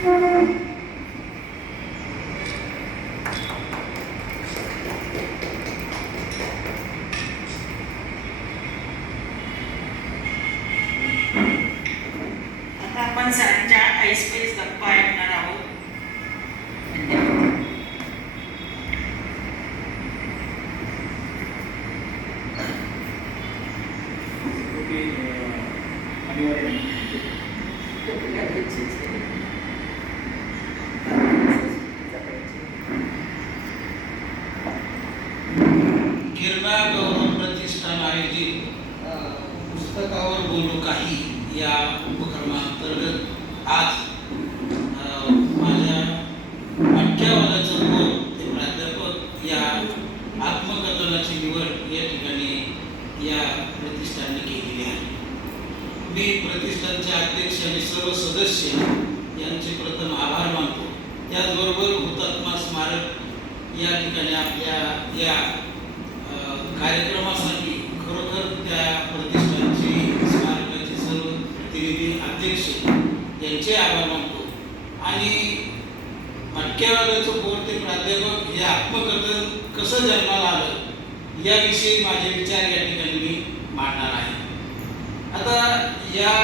आता आपण सरांच्या ऐसपैस गप्पा ऐकणार आहोत. गिरणा गौरव प्रतिष्ठान आयोजित पुस्तकावर बोलू काही या उपक्रमांतर्गत आज माझ्या वाक्यावादाचं बोल ते प्राध्यापक या आत्मकथनाची निवड या ठिकाणी या प्रतिष्ठानने केलेली आहे. मी प्रतिष्ठानचे अध्यक्ष आणि सर्व सदस्य यांचे प्रथम आभार मानतो. त्याचबरोबर हुतात्मा स्मारक या ठिकाणी आपल्या या कार्यक्रमासाठी खरोखर त्या प्रतिष्ठानचे स्मारकाचे सर्व प्रतिनिधी अध्यक्ष यांचे आभार मानतो. आणि वाक्यवादाचं बोल ते प्राध्यापक हे आत्मकथन कसं जन्माला आलं याविषयी माझे विचार या ठिकाणी मी मांडणार आहे. आता या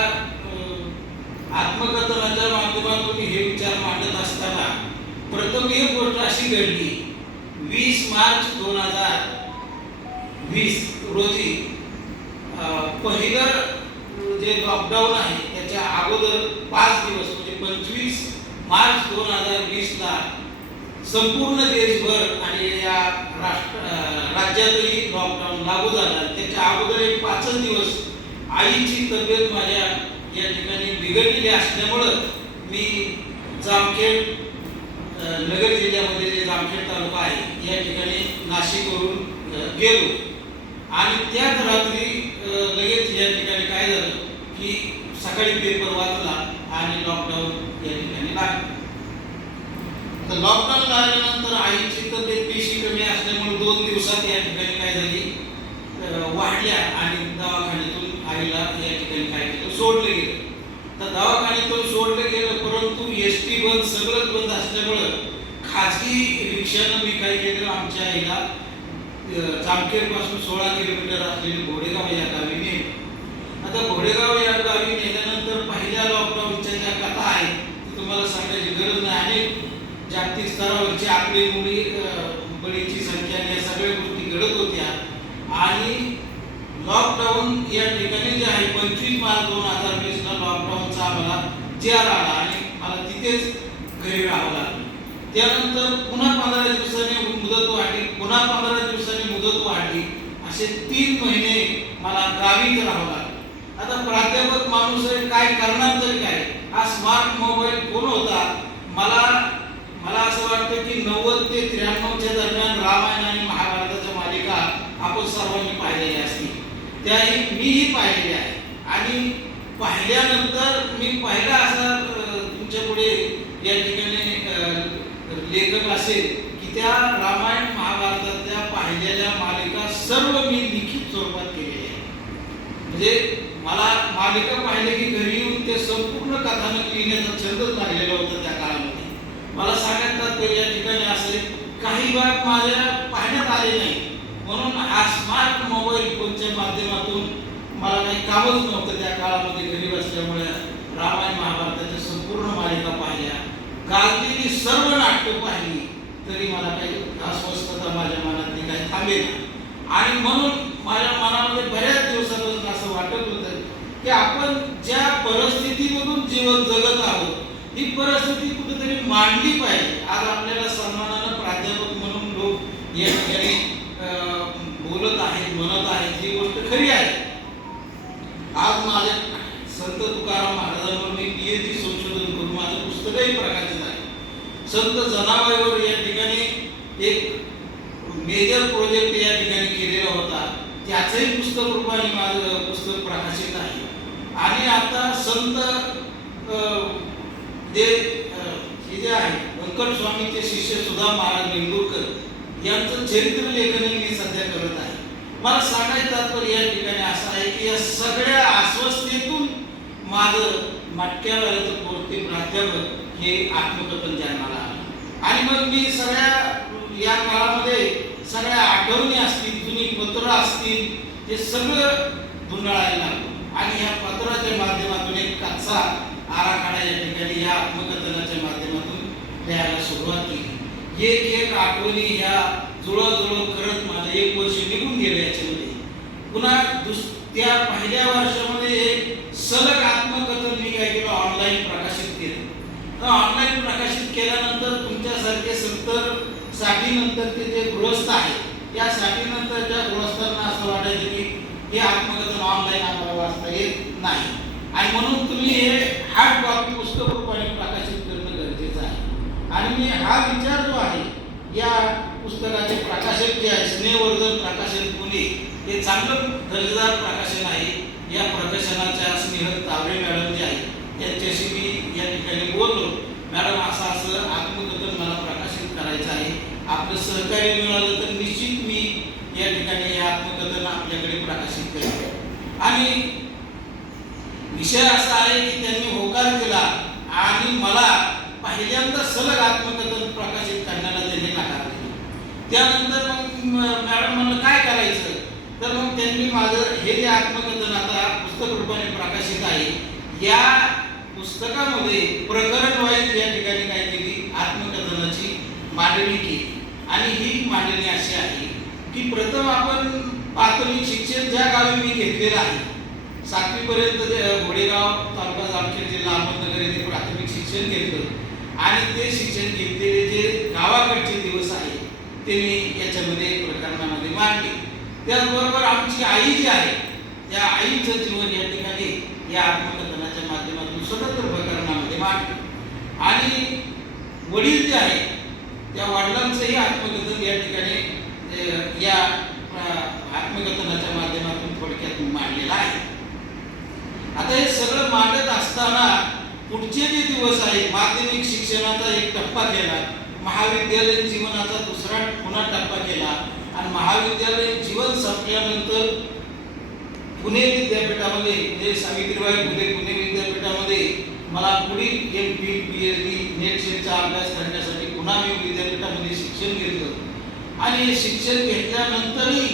आत्मकथनाच्या माध्यमातून हे विचार मांडत असताना प्रथम एक गोष्ट अशी घडली. 20 मार्च 2020 रोजी पहिलं जे लॉकडाऊन आहे त्याच्या अगोदर 5 दिवस म्हणजे 25 मार्च 2020ला संपूर्ण देशभर आणि या राज्यातही लॉकडाऊन लागू झाला. त्याच्या अगोदर एक 5 दिवस आईची तब्येत माझ्या या ठिकाणी बिघडलेली असल्यामुळं मी जामखेड नगर जिल्ह्यामध्ये जे जामखेड तालुका आहे या ठिकाणी नाशिकवरून गेलो आणि त्याच रात्री लगेच या ठिकाणी काय झालं की सकाळी पेपर वाचला आणि लॉकडाऊन या ठिकाणी लागलं. तर लॉकडाऊन लागल्यानंतर आईची तब्येत पेशी कमी असल्यामुळे 2 दिवसात या ठिकाणी काय झाली वाढल्या आणि दवाखान्यातून आईला या ठिकाणी काय केलं सोडलं गेलं. तर दवाखान्यातून सोडलं गेलं परंतु एसटी बंद सगळंच बंद असल्यामुळं खाजगी रिक्षानं मी काय केलं आमच्या आईला जामखेडपासून 16 किलोमीटर असलेले घोडेगाव या गावी नेलं. आता घोडेगाव या गावी नेल्यानंतर पहिल्या लॉकडाऊनच्या ज्या कथा आहेत ती तुम्हाला सांगायची गरज नाही. अनेक जागतिक स्तरावरची आपली मुली बळीची संख्या या सगळ्या गोष्टी घडत होत्या. आणि लॉकडाऊन या ठिकाणी जे आहे 25 मार्च 2020ला लॉकडाऊनचा आम्हाला जाहीर आला आणि मला तिथेच घरी राहावं लागलं. त्यानंतर पुन्हा 15 दिवसांनी मुदत वाढली, पुन्हा 15 दिवसांनी मुदत वाढली, असे 3 महिने मला गावीच राहावं लागलं. आता प्राध्यापक माणूस आहे काय करणार तरी काय. हा स्मार्ट मोबाईल फोन होता. मला असं वाटतं की 90 ते 93च्या दरम्यान रामायण आणि महाभारताच्या मालिका आपण सर्वांनी पाहिलेल्या असतील. त्याही मीही पाहिलेली आहे. आणि पाहिल्यानंतर मी पहिला असा तुमच्या पुढे या ठिकाणी लेखक असेल की त्या रामायण महाभारतातल्या पाहिलेल्या मालिका सर्व मी लिखित स्वरूपात केलेल्या आहे. म्हणजे मला मालिका पाहिले की घरी येऊन ते संपूर्ण कथानक लिहिण्याचा छंदच लागलेला होता त्या काळामध्ये. मला सांगण्यात तात्पर्य या ठिकाणी असेल काही भाग माझ्या पाहण्यात आले नाही म्हणून हा स्मार्ट मोबाईल फोनच्या माध्यमातून मला काही कामच नव्हतं त्या काळामध्ये घरी बसल्यामुळे रामायण महाभारताच्या संपूर्ण मालिका पाहिल्या, गाजलेली सर्व नाटकं पाहिली तरी मला काही अस्वस्थता माझ्या मनातली काही थांबेना. आणि म्हणून माझ्या मनामध्ये बऱ्याच दिवसापासून असं वाटत होतं की आपण ज्या परिस्थितीमधून जीवन जगत आहोत ही परिस्थिती कुठेतरी मांडली पाहिजे. आज आपल्याला सन्मानानं प्राध्यापक म्हणून लोक या ठिकाणी बोलत आहेत म्हणत आहेत ही गोष्ट खरी आहे. आज माझ्या संत तुकाराम महाराजांवर मी PhD संशोधन करून माझं पुस्तकही प्रकाशित आहे. संत जनाबाईवर या ठिकाणी एक मेजर प्रोजेक्ट या ठिकाणी केलेला होता. त्याचंही पुस्तक रूपाने माझं पुस्तक प्रकाशित आहे. आणि आता संत हे जे आहे व्यंकट स्वामीचे शिष्य सुधा महाराज निंदूरकर यांचं चरित्र लेखन मी सध्या करत आहे. मला सांगायचं तात्पर्य या ठिकाणी असं आहे की या सगळ्या अस्वस्थतेतून माझं मटक्यावरचं कोणते प्राध्यापक हे आत्मकथन जन्माला आलं. आणि मग मी सगळ्या या काळामध्ये सगळ्या आठवणी असतील, जुनी पत्र असतील, हे सगळं धुंडाळायला लागलो आणि ह्या पत्राच्या माध्यमातून एक कच्चा आराखडा या ठिकाणी या आत्मकथनाच्या माध्यमातून लिहायला सुरुवात केली. एक एक आठवणी ह्या जुळवाजुळव करत माझं 1 वर्ष निघून गेलं याच्यामध्ये. पुन्हा त्या पहिल्या वर्षामध्ये एक सलग आत्मकथन मी काय केलं, ऑनलाईन प्रकाशित केलं. तर ऑनलाईन प्रकाशित केल्यानंतर तुमच्यासारखे 70-60 नंतरचे जे गृहस्थ आहेत, या 60 नंतरच्या गृहस्थांना असं वाटायचं की हे आत्मकथन ऑनलाईन आम्हाला वाचता येत नाही आणि म्हणून तुम्ही हे हार्ड कॉपी पुस्तक रूपाने प्रकाशित करणं गरजेचं आहे. आणि मी हा विचार जो आहे, या पुस्तकाचे प्रकाशक जे आहे स्नेहवर्धन प्रकाशन पुणे, हे चांगलं दर्जेदार प्रकाशन आहे. या प्रकाशनाच्या स्नेहल तावरे मॅडम जे आहेत त्यांच्याशी मी या ठिकाणी बोललो. मॅडम असं आत्मकथन मला प्रकाशित करायचं आहे, आपलं सहकार्य मिळालं तर निश्चित मी या ठिकाणी हे आत्मकथन आपल्याकडे प्रकाशित करेन. आणि विषय असा आहे की त्यांनी होकार दिला आणि मला पहिल्यांदा सलग आत्मकथन प्रकाशित करण्याला त्यांनी नकार दिला. त्यानंतर मग मॅडम म्हणलं काय करायचं, तर मग त्यांनी माझं हे जे आत्मकथन आता पुस्तक रूपाने प्रकाशित आहे, या पुस्तकामध्ये प्रकरण वाईज या ठिकाणी काय केली, आत्मकथनाची मांडणी केली. आणि ही मांडणी अशी आहे की प्रथम आपण प्राथमिक शिक्षण ज्या गावी मी घेतलेलं आहे, 7वी पर्यंत घोडेगाव तालुका जामखेड जिल्हा अहमदनगर येथे प्राथमिक शिक्षण घेतलं आणि ते शिक्षण घेतलेले जे गावाकडचे दिवस आहेत ते मी याच्यामध्ये प्रकरणामध्ये मांडले. त्याचबरोबर आमची आई जी आहे, त्या आईचं जीवन या ठिकाणी या आत्मकथनाच्या माध्यमातून स्वतंत्र प्रकरणामध्ये मांडले. आणि वडील जे आहेत त्या वडिलांचंही आत्मकथन या ठिकाणी या आत्मकथनाच्या माध्यमातून थोडक्यात मांडलेलं आहे. आता हे सगळं मांडत असताना पुढचे जे दिवस आहेत, माध्यमिक शिक्षणाचा एक टप्पा केला, महाविद्यालयीन जीवनाचा दुसरा पुन्हा टप्पा केला आणि महाविद्यालयीन जीवन संपल्यानंतर पुणे विद्यापीठामध्ये म्हणजे सावित्रीबाई फुले पुणे विद्यापीठामध्ये मला पुढील MPhil PhD नेट सेटचा अभ्यास करण्यासाठी पुन्हा मी विद्यापीठामध्ये शिक्षण घेतलं. आणि हे शिक्षण घेतल्यानंतरही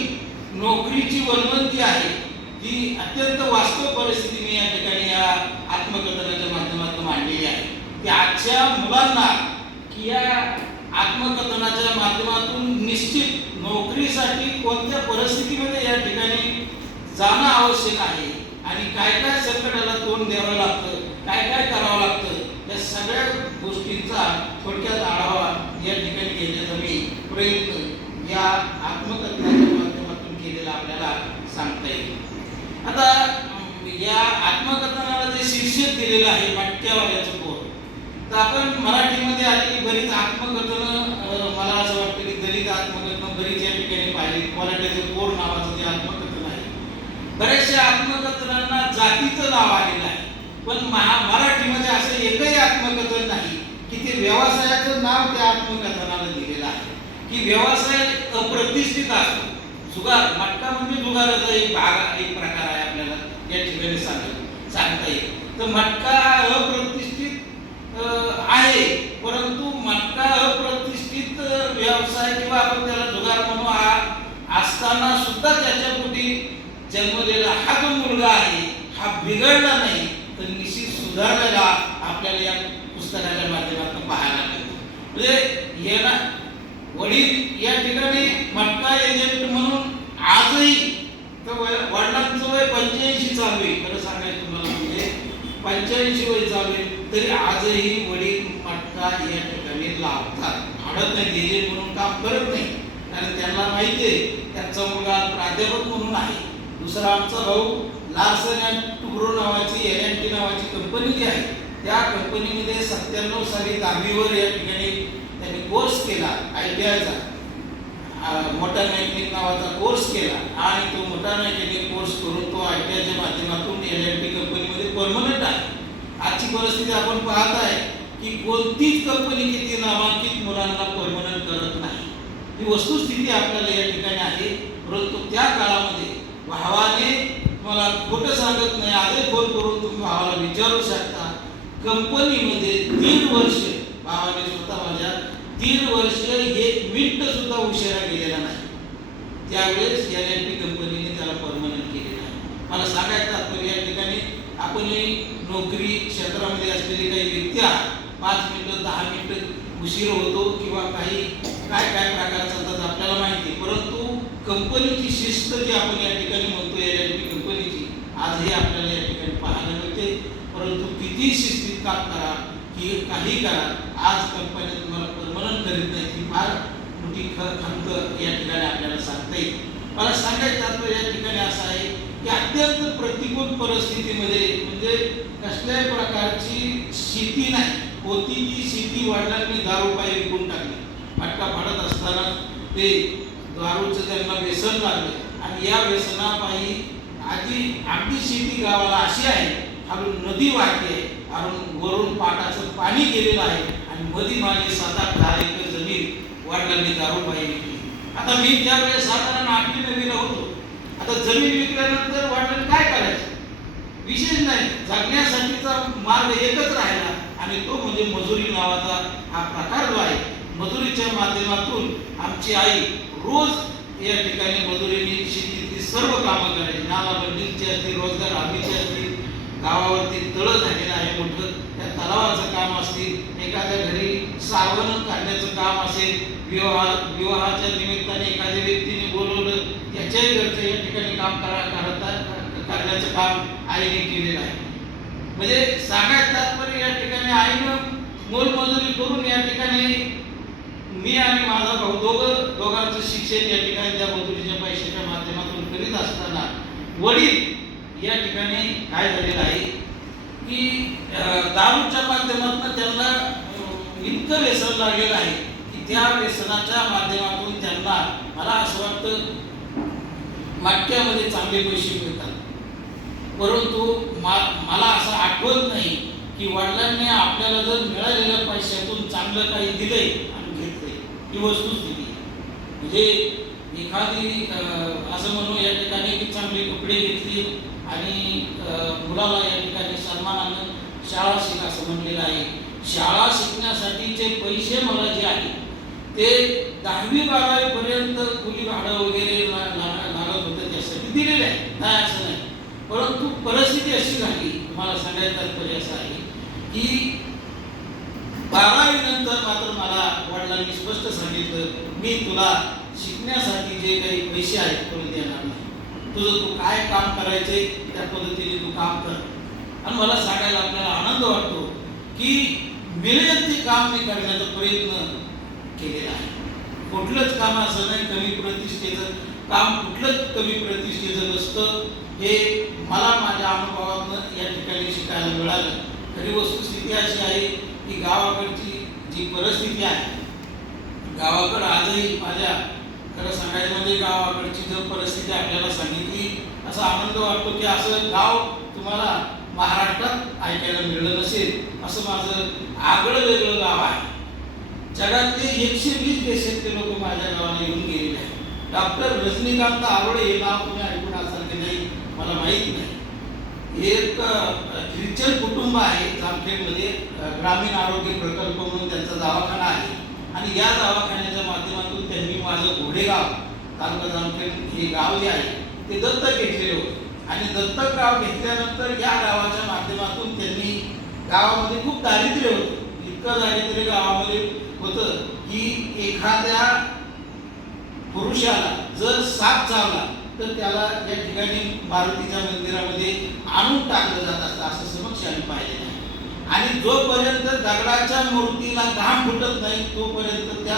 नोकरीची वणवण आहे ती अत्यंत वास्तव परिस्थिती मी या ठिकाणी या आत्मकथनाच्या माध्यमातून मांडलेली आहे. की आजच्या मुलांना की या आत्मकथनाच्या माध्यमातून निश्चित नोकरीसाठी कोणत्या परिस्थितीमध्ये या ठिकाणी जाणं आवश्यक आहे आणि काय काय संकटाला तोंड द्यावं लागतं, काय काय करावं लागतं, या सगळ्या गोष्टींचा थोडक्यात आढावा या ठिकाणी घेण्याचा मी प्रयत्न या आत्मकथनाच्या माध्यमातून केलेला आपल्याला सांगता येईल. आता या आत्मकथनाला जे शीर्षक दिलेलं आहे मटक्यावाल्याचं पोर, तर आपण मराठीमध्ये आलेली बरीच आत्मकथनं मला असं वाटतं की दलित आत्मकथनं बरीच या ठिकाणी पाहिली. कोल्हाट्याचं पोर नावाचं जे आत्मकथन आहे, बऱ्याचशा आत्मकथनांना जातीचं नाव आलेलं आहे, पण मराठीमध्ये असं एकही आत्मकथन नाही की ते व्यवसायाचं नाव त्या आत्मकथनाला दिलेलं आहे. की व्यवसाय अप्रतिष्ठित असतो. जुगार, मटका म्हणजे जुगाराचा एक भाग, एक प्रकार आहे, आपल्याला या ठिकाणी सांगता येईल. तर मटका अप्रतिष्ठित आहे, परंतु मटका अप्रतिष्ठित व्यवसाय किंवा आपण त्याला जुगार म्हणू असताना सुद्धा त्याच्या पोटी जन्मलेला हा जो मुलगा आहे हा बिघडला नाही, तर निश्चित सुधारलेला आपल्याला या पुस्तकाच्या माध्यमातून पाहायला मिळतो. म्हणजे हे ना वडील या ठिकाणी मटका एजंट म्हणून आजही, तर वडिलांचं वय 85 चालू आहे, खरं सांगायचं तुम्हाला म्हणजे 85 वय चालू आहे, तरी आजही वडील मटका या ठिकाणी लावतात. आडत नाही, एजंट म्हणून काम करत नाही, कारण त्यांना माहिती आहे त्यांचा मुलगा प्राध्यापक म्हणून आहे. दुसरा आमचा भाऊ लार्सन अँड टुब्रो नावाची LNT नावाची कंपनी जी आहे, त्या कंपनीमध्ये 97 साली 10वीवर या ठिकाणी त्यांनी कोर्स केला, ITIचा मोटार मेकॅनिक नावाचा कोर्स केला आणि तो मोटार मेकॅनिक कोर्स करून तो ITIच्या माध्यमातून LNT कंपनीमध्ये परमनंट आहे. आजची परिस्थिती आपण पाहत आहे की कोणतीच कंपनी किती नामांकित मुलांना परमनंट करत नाही. ही वस्तुस्थिती आपल्याला या ठिकाणी आहे. परंतु त्या काळामध्ये भावाने मला खोटं सांगत नाही, आजही फोन करून तुम्ही भावाला विचारू शकता कंपनीमध्ये 3 वर्ष भावाने स्वतः माझ्या 3 वर्ष 1 मिनिट सुद्धा उशिरा गेलेला नाही. त्यावेळेस LNT कंपनीने त्याला परमनंट केलेलं आहे. मला सांगायचं तात्पर्य या ठिकाणी आपण नोकरी क्षेत्रामध्ये असलेली काही व्यक्ती आहात, 5 मिनिटं 10 मिनिटं उशीर होतो किंवा काही काय काय प्रकार चालतात आपल्याला माहिती आहे, परंतु कंपनीची शिस्त जी आपण या ठिकाणी म्हणतो LNT कंपनीची आजही आपल्याला या ठिकाणी पाहायला मिळते. परंतु किती शिस्तीत काम करा की काही करा, आज कंपनी तुम्हाला परमनंट करीत नाही, ती फार मोठी खंत या ठिकाणी आपल्याला सांगता येईल. मला सांगायचं तात्पर्य या ठिकाणी असं आहे की अत्यंत प्रतिकूल परिस्थितीमध्ये म्हणजे कसल्याही प्रकारची शेती नाही होती, ती शेती वडिलांनी दारू पायी विकून टाकली. फटका फाडत असताना ते दारूचं त्यांना व्यसन लागलं आणि या व्यसनापायी अगदी शेती गावाला अशी आहे, खालून नदी वाहते, वरून पाटाचं पाणी गेलेलं आहे आणि मध्ये माझी 7-8 एकर जमीन वडिलांनी दारू पायी विकली. आता मी त्यावेळेस साधारण 8वी-9वीला होतो. आता जमीन विकल्यानंतर वडिलांनी काय करायचं विशेष नाही, जगण्यासाठीचा मार्ग एकच राहिला आणि तो म्हणजे मजुरी नावाचा हा प्रकार जो आहे. मजुरीच्या माध्यमातून आमची आई रोज या ठिकाणी मजुरीने शेतीतली सर्व कामं करायची. नालाबंदीची असतील, रोजगार हमीची असतील, गावावरती तळं झालेलं आहे मोठं, त्या तलावाचं काम असतील, एखाद्या घरी सावण काढण्याचं काम असेल, विवाहाच्या निमित्ताने एखाद्या व्यक्तीने बोलवलं त्याच्याही घरचं या ठिकाणी काम करण्याचं काम आईने केलेलं आहे. म्हणजे सांगायचं तात्पर्य या ठिकाणी आईनं मोलमजुरी करून या ठिकाणी मी आणि माझा भाऊ दोघांचं शिक्षण या ठिकाणी त्या मजुरीच्या पैशाच्या माध्यमातून करीत असताना वडील या ठिकाणी काय झालेलं आहे की दारूच्या माध्यमातून त्यांना इतकं व्यसन लागलेलं आहे की त्या व्यसनाच्या माध्यमातून त्यांना मला असं वाटतं मटक्यामध्ये चांगले पैसे मिळतात. परंतु मला असं आठवत नाही की वडिलांनी आपल्याला जर मिळालेल्या पैशातून चांगलं काही दिलंय आणि घेतलंय, ही वस्तुस्थिती. म्हणजे एखादी असं म्हणू या ठिकाणी की चांगले कपडे घेतले आणि मुलाला या ठिकाणी सन्मानानं शाळा शिक असं म्हणलेलं आहे. शाळा शिकण्यासाठीचे पैसे मला जे आहे ते 10वी-12वी पर्यंत कुली भाडं वगैरे लागत होतं त्यासाठी दिलेलं आहे, नाही असं नाही. परंतु परिस्थिती अशी झाली, मला सांगायचं तात्पर्य असं आहे की 12वी नंतर मात्र मला वडिलांनी स्पष्ट सांगितलं, मी तुला शिकण्यासाठी जे काही पैसे आहेत कोणी देणार नाही, तुझं तू काय काम करायचंय त्या पद्धतीने तू काम कर. आणि मला सांगायला आपल्याला आनंद वाटतो की मिळेल ते काम मी करण्याचा प्रयत्न केलेला आहे. कुठलंच काम असं नाही कमी प्रतिष्ठेचं काम, कुठलंच कमी प्रतिष्ठेचं नसतं, हे मला माझ्या अनुभवातून या ठिकाणी शिकायला मिळालं. खरी वस्तुस्थिती अशी आहे की गावाकडची जी परिस्थिती आहे, गावाकडं आजही माझ्या खरं सांगायचं म्हणजे गावाकडची जर परिस्थिती आपल्याला सांगितली असा आनंद वाटतो की असं गाव तुम्हाला महाराष्ट्रात ऐकायला मिळलं नसेल, असं माझं आगळं वेगळं गाव आहे. जगातले 120 देशातले लोक माझ्या गावाला येऊन गेलेले आहेत. डॉक्टर रजनीकांत आरोडे हे नाव तुम्ही ऐकून असाल की नाही मला माहीत नाही. हे एक ख्रिश्चन कुटुंब आहे जामखेडमध्ये, ग्रामीण आरोग्य प्रकल्प म्हणून त्यांचा दवाखाना आहे आणि या दवाखान्याच्या माध्यमातून त्यांनी माझं घोडेगाव तालुका जामखेड हे गाव जे आहे ते दत्तक घेतलेलं होतं आणि दत्तक गाव घेतल्यानंतर या गावाच्या माध्यमातून त्यांनी गावामध्ये खूप दारिद्र्य होतं. इतकं दारिद्र्य गावामध्ये होतं की एखाद्या पुरुषाला जर साप चावला तर त्याला या ठिकाणी मारुतीच्या मंदिरामध्ये आणून टाकलं जात असतं, असं समक्ष आम्ही पाहिलेलं आहे. आणि जोपर्यंत दगडाच्या मूर्तीला घाम फुटत नाही तोपर्यंत त्या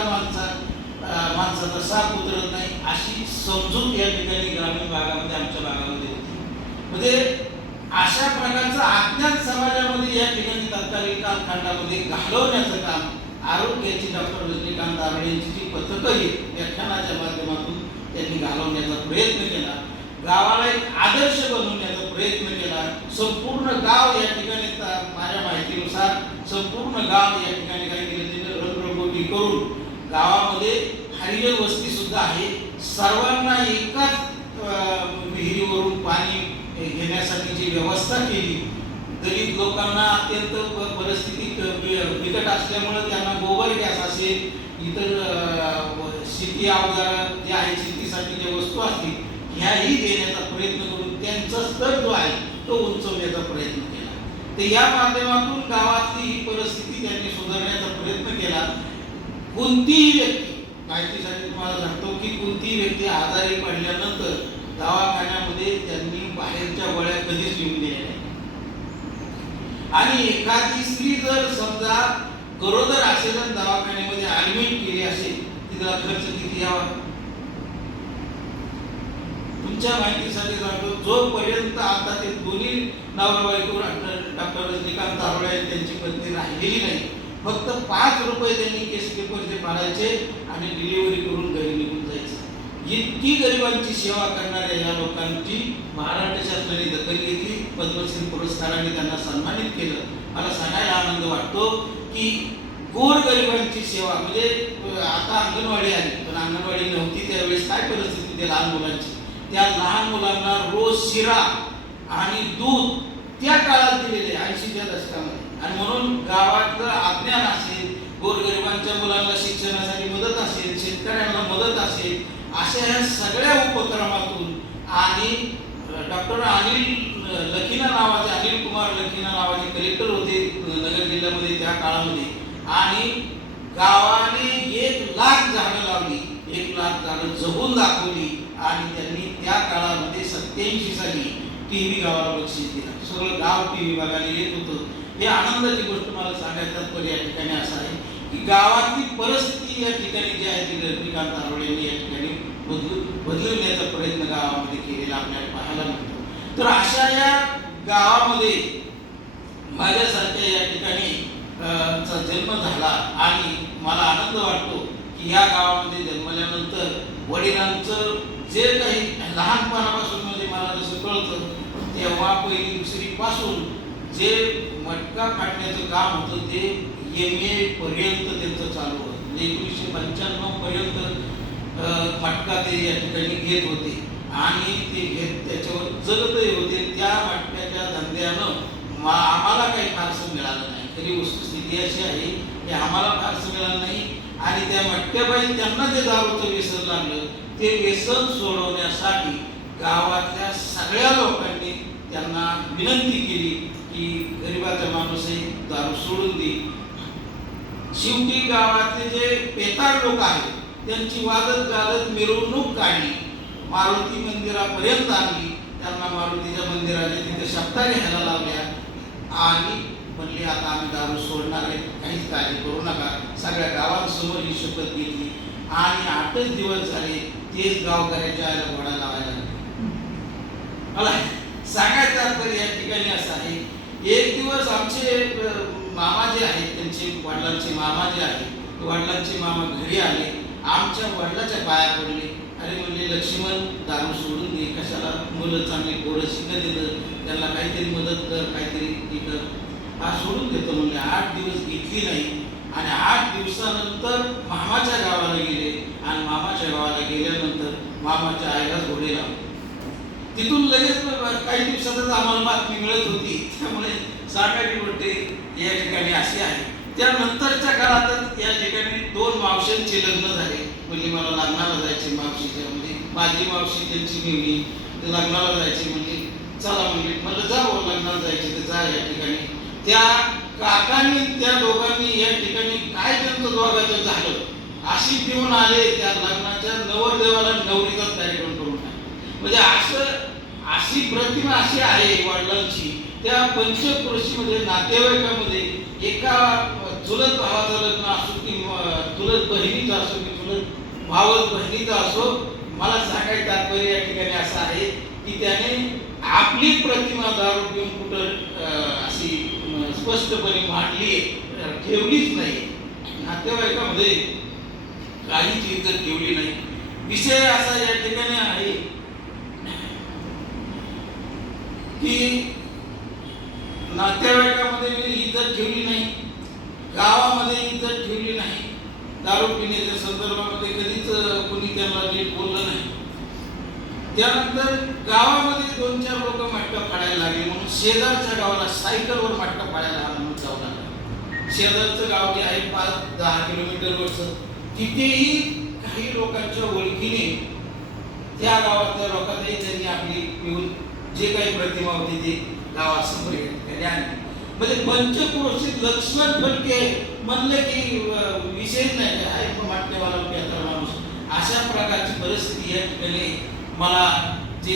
माणसाचा साप उतरत नाही, अशी समजूत या ठिकाणी ग्रामीण भागामध्ये आमच्या भागामध्ये होती. म्हणजे अशा प्रकारचं अज्ञात समाजामध्ये या ठिकाणी तत्कालीन कालखंडामध्ये घालवण्याचं काम आरोग्याची डॉक्टर रजनीकांत आरोडे यांची जी पथकही व्याख्यानाच्या माध्यमातून त्यांनी घालवण्याचा प्रयत्न केला, गावाला एक आदर्श बनवण्याचा प्रयत्न केला. संपूर्ण गाव या ठिकाणी माझ्या माहितीनुसार संपूर्ण गाव या ठिकाणी काय केलं ते रंगरंगोटी करून गावामध्ये हरिजन वस्ती सुद्धा आहे. सर्वांना एकाच विहिरीवरून पाणी घेण्यासाठीची व्यवस्था केली. गरीब लोकांना अत्यंत परिस्थिती बिकट असल्यामुळे त्यांना गोबर गॅस असेल, इतर शेती अवजार जे आहे, शेतीसाठी ज्या वस्तू असतील ह्याही देण्याचा प्रयत्न करून त्यांचा स्तर जो आहे तो उंचवण्याचा प्रयत्न केला. तर या माध्यमातून गावातली ही परिस्थिती त्यांनी सुधारण्याचा प्रयत्न केला. कोणतीही व्यक्ती, माहितीसाठी तुम्हाला सांगतो की कोणतीही व्यक्ती आजारी पडल्यानंतर दवाखान्यामध्ये त्यांनी बाहेरच्या गोळ्या कधीच लिहून दिल्या नाही. आणि एखादी स्त्री जर समजा गरोदर असेल आणि दवाखान्यामध्ये ऍडमिट केली असेल, तिला खर्च किती यावा? तुमच्या माहितीसाठी सांगतो, जोपर्यंत आता ते दोन्ही नवरा बायको डॉक्टर रजनीकांत तारोळे त्यांची पत्नी राहिलेली नाही, फक्त 5 रुपये त्यांनी केस पेपरचे फाडायचे आणि डिलिव्हरी करून घरी निघून जायचं. इतकी गरिबांची सेवा करणाऱ्या या लोकांची महाराष्ट्र शासनाने दखल घेतली, पद्मश्री पुरस्काराने त्यांना सन्मानित केलं. मला सांगायला आनंद वाटतो की गोरगरिबांची सेवा, म्हणजे आता अंगणवाडी आली, पण अंगणवाडी नव्हती त्यावेळेस काय परिस्थिती त्या लहान मुलांची, त्या लहान मुलांना रोज शिरा आणि दूध त्या काळात दिलेले 80च्या दशकामध्ये. आणि म्हणून गावातलं अज्ञान असेल, गोरगरिबांच्या मुलांना शिक्षणासाठी मदत असेल, शेतकऱ्यांना मदत असेल, अशा ह्या सगळ्या उपक्रमातून आणि डॉक्टर लखीना नावाचे, अनिल कुमार लखीना नावाचे कलेक्टर होते नगर जिल्ह्यामध्ये त्या काळामध्ये, आणि गावाने 1 लाख झाडं लावली, 1 लाख झाडं जगून दाखवली. आणि त्यांनी त्या काळामध्ये 87 साली टीव्ही गावाला बक्षीस दिला. सगळं गाव टीव्ही बघायला येत होतं. हे आनंदाची गोष्ट मला सांगायचं तात्पर्य या ठिकाणी असं आहे की गावातली परिस्थिती या ठिकाणी जी आहे ती रजनीकांत तारोळे यांनी या ठिकाणी बदलवण्याचा प्रयत्न गावामध्ये केलेला आपल्याला पाहायला मिळतो. तर अशा या गावामध्ये माझ्यासारख्या या ठिकाणी चा जन्म झाला आणि मला आनंद वाटतो की या गावामध्ये जन्मल्यानंतर वडिलांचं जे काही लहानपणापासून म्हणजे मला जसं कळतं तेव्हा 1ली 2री पासून जे मटका काढण्याचं काम होतं ते MA पर्यंत त्यांचं चालू होतं. म्हणजे 1995 पर्यंत मटका ते या ठिकाणी घेत होते आणि ते घेत त्याच्यावर जगतही होते. त्या मटक्याच्या धंद्यानं आम्हाला काही फारसं मिळालं नाही. खरी वस्तुस्थिती अशी आहे की आम्हाला फारसं मिळालं नाही. आणि त्या मटक्याबाई त्यांना जे दारूचं व्यसन लागलं ते व्यसन सोडवण्यासाठी गावातल्या सगळ्या लोकांनी त्यांना विनंती केली की गरिबाचा माणूसही दारू सोडून दे. शेवटी गावातले जे पेताळ लोक आहेत त्यांची वादत गादत मिरवणूक काढली, मारुती मंदिरापर्यंत आणली. त्यांना मारुतीच्या मंदिराने तिथे शपथा घ्यायला लावल्या आणि म्हणले आता आम्ही दारू सोडणार आहे, काहीच काळजी करू नका. सगळ्या गावांसमोर ही शपथ घेतली आणि 8च दिवस झाले तेच गावकऱ्याच्या आईला घोडा लावायला लागले. मला सांगायचं तात्पर्य या ठिकाणी असं आहे, एक दिवस आमचे मामा जे आहेत, त्यांचे वडिलांचे मामा जे आहेत, वडिलांचे मामा घरी आले, आमच्या वडिलाच्या पाया पडले. अरे म्हणले लक्ष्मण दारू सोडून दे, कशाला मुलं चांगली पोरं शिकत देतं, त्यांना काहीतरी मदत कर, काहीतरी ती कर. हा सोडून देतो म्हणले. 8 दिवस घेतली नाही आणि 8 दिवसानंतर मामाच्या गावाला गेले आणि मामाच्या गावाला गेल्यानंतर मामाच्या आईला घोडे लावले. तिथून लगेच काही दिवसातच आम्हाला बातमी मिळत होती, त्यामुळे सांगायची गोष्ट या ठिकाणी अशी आहे. त्यानंतरच्या काळातच या ठिकाणी 2 मावशांचे लग्न झाले. म्हणजे मला लग्नाला जायचे मावशीच्या, म्हणजे माझी मावशी त्यांची मिळली, ते लग्नाला जायचे. म्हणजे चला म्हणले, मला जावं लग्नाला जायचे तर जा. या ठिकाणी त्या काकांनी त्या दोघांनी या ठिकाणी काय त्यांचं दोघांचं झालं अशी पिऊन आले, त्या लग्नाच्या नवरदेवाला नवरीचाच कार्यक्रम करून टाकला. म्हणजे अशी प्रतिमा अशी आहे वडिलांची. त्या पंचक्रोशीमध्ये नातेवाईकामध्ये एका चुलत भावाचं लग्न असो की चुलत बहिणीचं असो की चुलत भावच बहिणीचं असो, मला सांगायचं तात्पर्य या ठिकाणी असं आहे की त्याने आपली प्रतिमा दारू पिऊन कुठं अशी स्पष्टपणे मांडली, ठेवलीच नाही. नातेवाईकामध्ये काहीच इज्जत ठेवली नाही. विषय असा या ठिकाणी आहे की नातेवाईकामध्ये इज्जत ठेवली नाही, गावामध्ये इज्जत ठेवली नाही. दारू पिण्याच्या संदर्भामध्ये कधीच कोणी त्यांना नीट बोललं नाही. त्यानंतर गावामध्ये 2-4 लोक मटका फाडायला लागले म्हणून शेजारच्या गावाला सायकलवर मटका फाडायला म्हणून जाऊ लागला. शेजारचं गाव जे आहे 5-10 किलोमीटरवरचं, तिथेही काही लोकांच्या ओळखीने त्या गावातल्या लोकांनी त्यांनी आपली येऊन जे काही प्रतिमा होती ती गावासमोर आणली. म्हणजे पंचक्रोशीत लक्ष्मण फलके म्हणलं की विशेष नाही आहे मटकेवाला पेतर माणूस, अशा प्रकारची परिस्थिती या ठिकाणी मला जे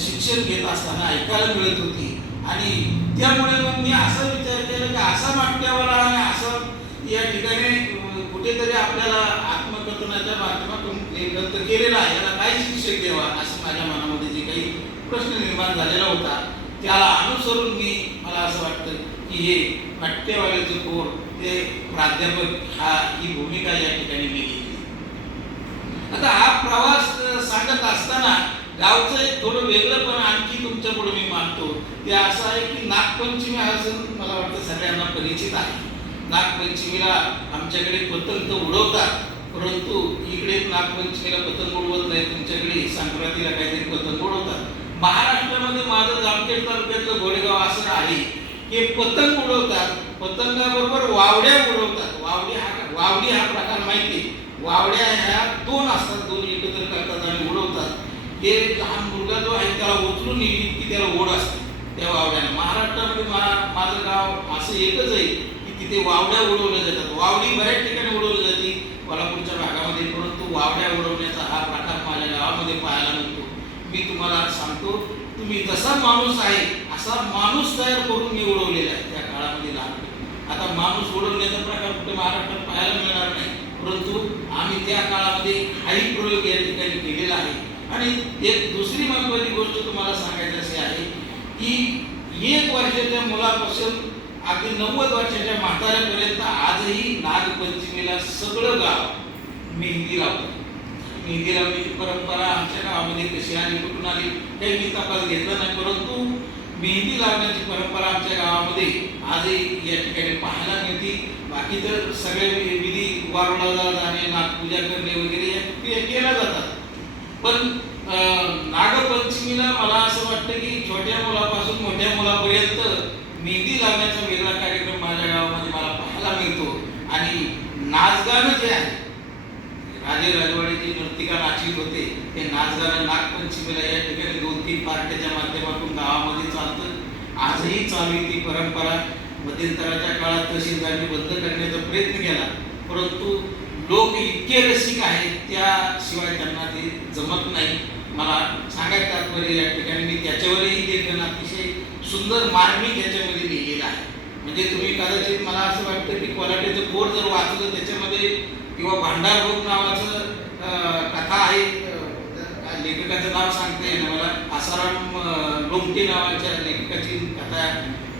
शिक्षण घेत असताना ऐकायला मिळत होती. आणि त्यामुळे मग मी असा विचार केला की असा मटक्यावाला आणि असं या ठिकाणी कुठेतरी आपल्याला आत्मकथनाच्या माध्यमातून लेखन तर केलेलं आहे, याला काय शिक्षक द्यावा असं माझ्या मनामध्ये जे काही प्रश्न निर्माण झालेला होता त्याला अनुसरून मला असं वाटतं की हे मटकेवाल्याचं कोर ते प्राध्यापक ही भूमिका या ठिकाणी मी घेतली. आता हा प्रवास सांगत असताना गावचं एक थोडं वेगळं पण आणखी तुमच्या पुढे मी मानतो ते असं आहे की नागपंचमी हा सण मला वाटतं सगळ्यांना परिचित आहे. नागपंचमीला आमच्याकडे पतंग तर उडवतात, परंतु इकडे नागपंचमीला पतंग उडवत नाही, तुमच्याकडे संक्रांतीला काहीतरी पतंग उडवतात. महाराष्ट्रामध्ये माझं जामखेड तालुक्यातलं घोडेगाव असं आहे की पतंग उडवतात, पतंगाबरोबर वावड्या उडवतात. वावडी हा प्रकार माहिती, वावड्या ह्या 2 असतात, 2 एकत्र करतात आणि उडवतात. हे लहान मुलगा जो आहे त्याला उचलून नेली की त्याला ओढ असते त्या वावड्याने. महाराष्ट्रामध्ये माझं गाव असं एकच आहे की तिथे वावड्या उडवल्या जातात. वावडी बऱ्याच ठिकाणी उडवली जाते कोल्हापूरच्या भागामध्ये, परंतु वावड्या उडवण्याचा हा प्रकार माझ्या गावामध्ये पाहायला मिळतो. मी तुम्हाला सांगतो, तुम्ही जसा माणूस आहे असा माणूस तयार करून मी उडवलेला आहे त्या काळामध्ये लहानपणी. आता माणूस उडवण्याचा प्रकार कुठे महाराष्ट्रात पाहायला मिळणार नाही, परंतु आम्ही त्या काळामध्ये हाही प्रयोग या ठिकाणी केलेला आहे. आणि एक दुसरी महत्त्वाची गोष्ट तुम्हाला सांगायची अशी आहे की 1 वर्षाच्या मुलापासून अगदी 90 वर्षाच्या म्हाताऱ्यापर्यंत आजही नागपंचमीला सगळं गाव मेहंदी लावतं. मेहंदी लावण्याची परंपरा आमच्या गावामध्ये कशी आली, कुठून आली काही मी तपास घेतला नाही, परंतु मेहंदी लावण्याची परंपरा आमच्या गावामध्ये आजही या ठिकाणी पाहायला मिळते. बाकी तर सगळे विधी वारुळाला जाणे, नागपूजा करणे वगैरे या केल्या जातात. पण नागपंचमीला मला असं वाटतं की छोट्या मुलापासून मोठ्या मुलापर्यंत मेहंदी लावण्याचा वेगळा कार्यक्रम माझ्या गावामध्ये मला पाहायला मिळतो. आणि नाचगाणं जे आहे, राजे राजवाडे नर्तिका नाचित होते ते नाचगाणं नागपंचमीला या ठिकाणी 2-3 पार्ट्याच्या माध्यमातून गावामध्ये चालतं. आजही चालू ती परंपरा. मध्यंतराच्या काळात तहसीलदारांनी बंद करण्याचा प्रयत्न केला, परंतु लोक इतके रसिक आहेत त्याशिवाय त्यांना ते जमत नाही. मला सांगायचं तात्पर्य या ठिकाणी मी त्याच्यावरही लेखन अतिशय सुंदर मार्मिक याच्यामध्ये लिहिलेलं आहे. म्हणजे तुम्ही कदाचित मला असं वाटतं की कोल्हाट्याचं कोर जर वाचलं त्याच्यामध्ये किंवा भांडारभोग नावाचं कथा आहे, लेखकाचं नाव सांगता येईल मला, आसाराम लोमटे नावाच्या लेखकाची कथा.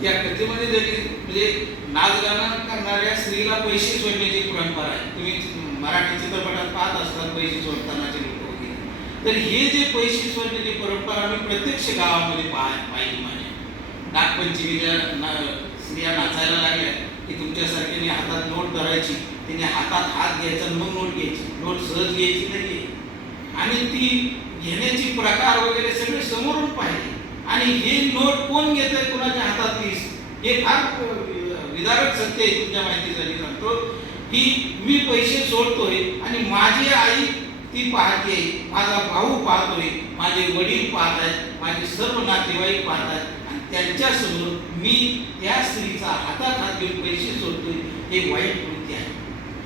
त्या कथेमध्ये जरी म्हणजे नाचगाणं करणाऱ्या स्त्रीला पैसे सोडण्याची परंपरा आहे. तुम्ही मराठी चित्रपटात पाहत असतात पैसे सोडतानाचे लोक वगैरे. तर हे जे पैसे सोडण्याची परंपरा मी प्रत्यक्ष गावामध्ये पाहिली. माझ्या नागपंचमीच्या स्त्रिया नाचायला लागल्या की तुमच्यासारख्याने हातात नोट धरायची, तिने हातात हात घ्यायचा, मग नोट घ्यायची. नोट सहज घ्यायची नाही आणि ती घेण्याची प्रकार वगैरे सगळे समोरून पाहिले. आणि हे नोट कोण घेतंय कोणाच्या हातात हे फार विदारक सत्य आहे. तुमच्या माहितीसाठी सांगतो की मी पैसे सोडतोय आणि माझी आई ती पाहते, माझा भाऊ पाहतोय, माझे वडील पाहत आहेत, माझे सर्व नातेवाईक पाहत आहेत आणि त्यांच्यासमोर मी त्या स्त्रीचा हातात हात घेऊन पैसे सोडतोय. हे वाईट कृत्य आहे,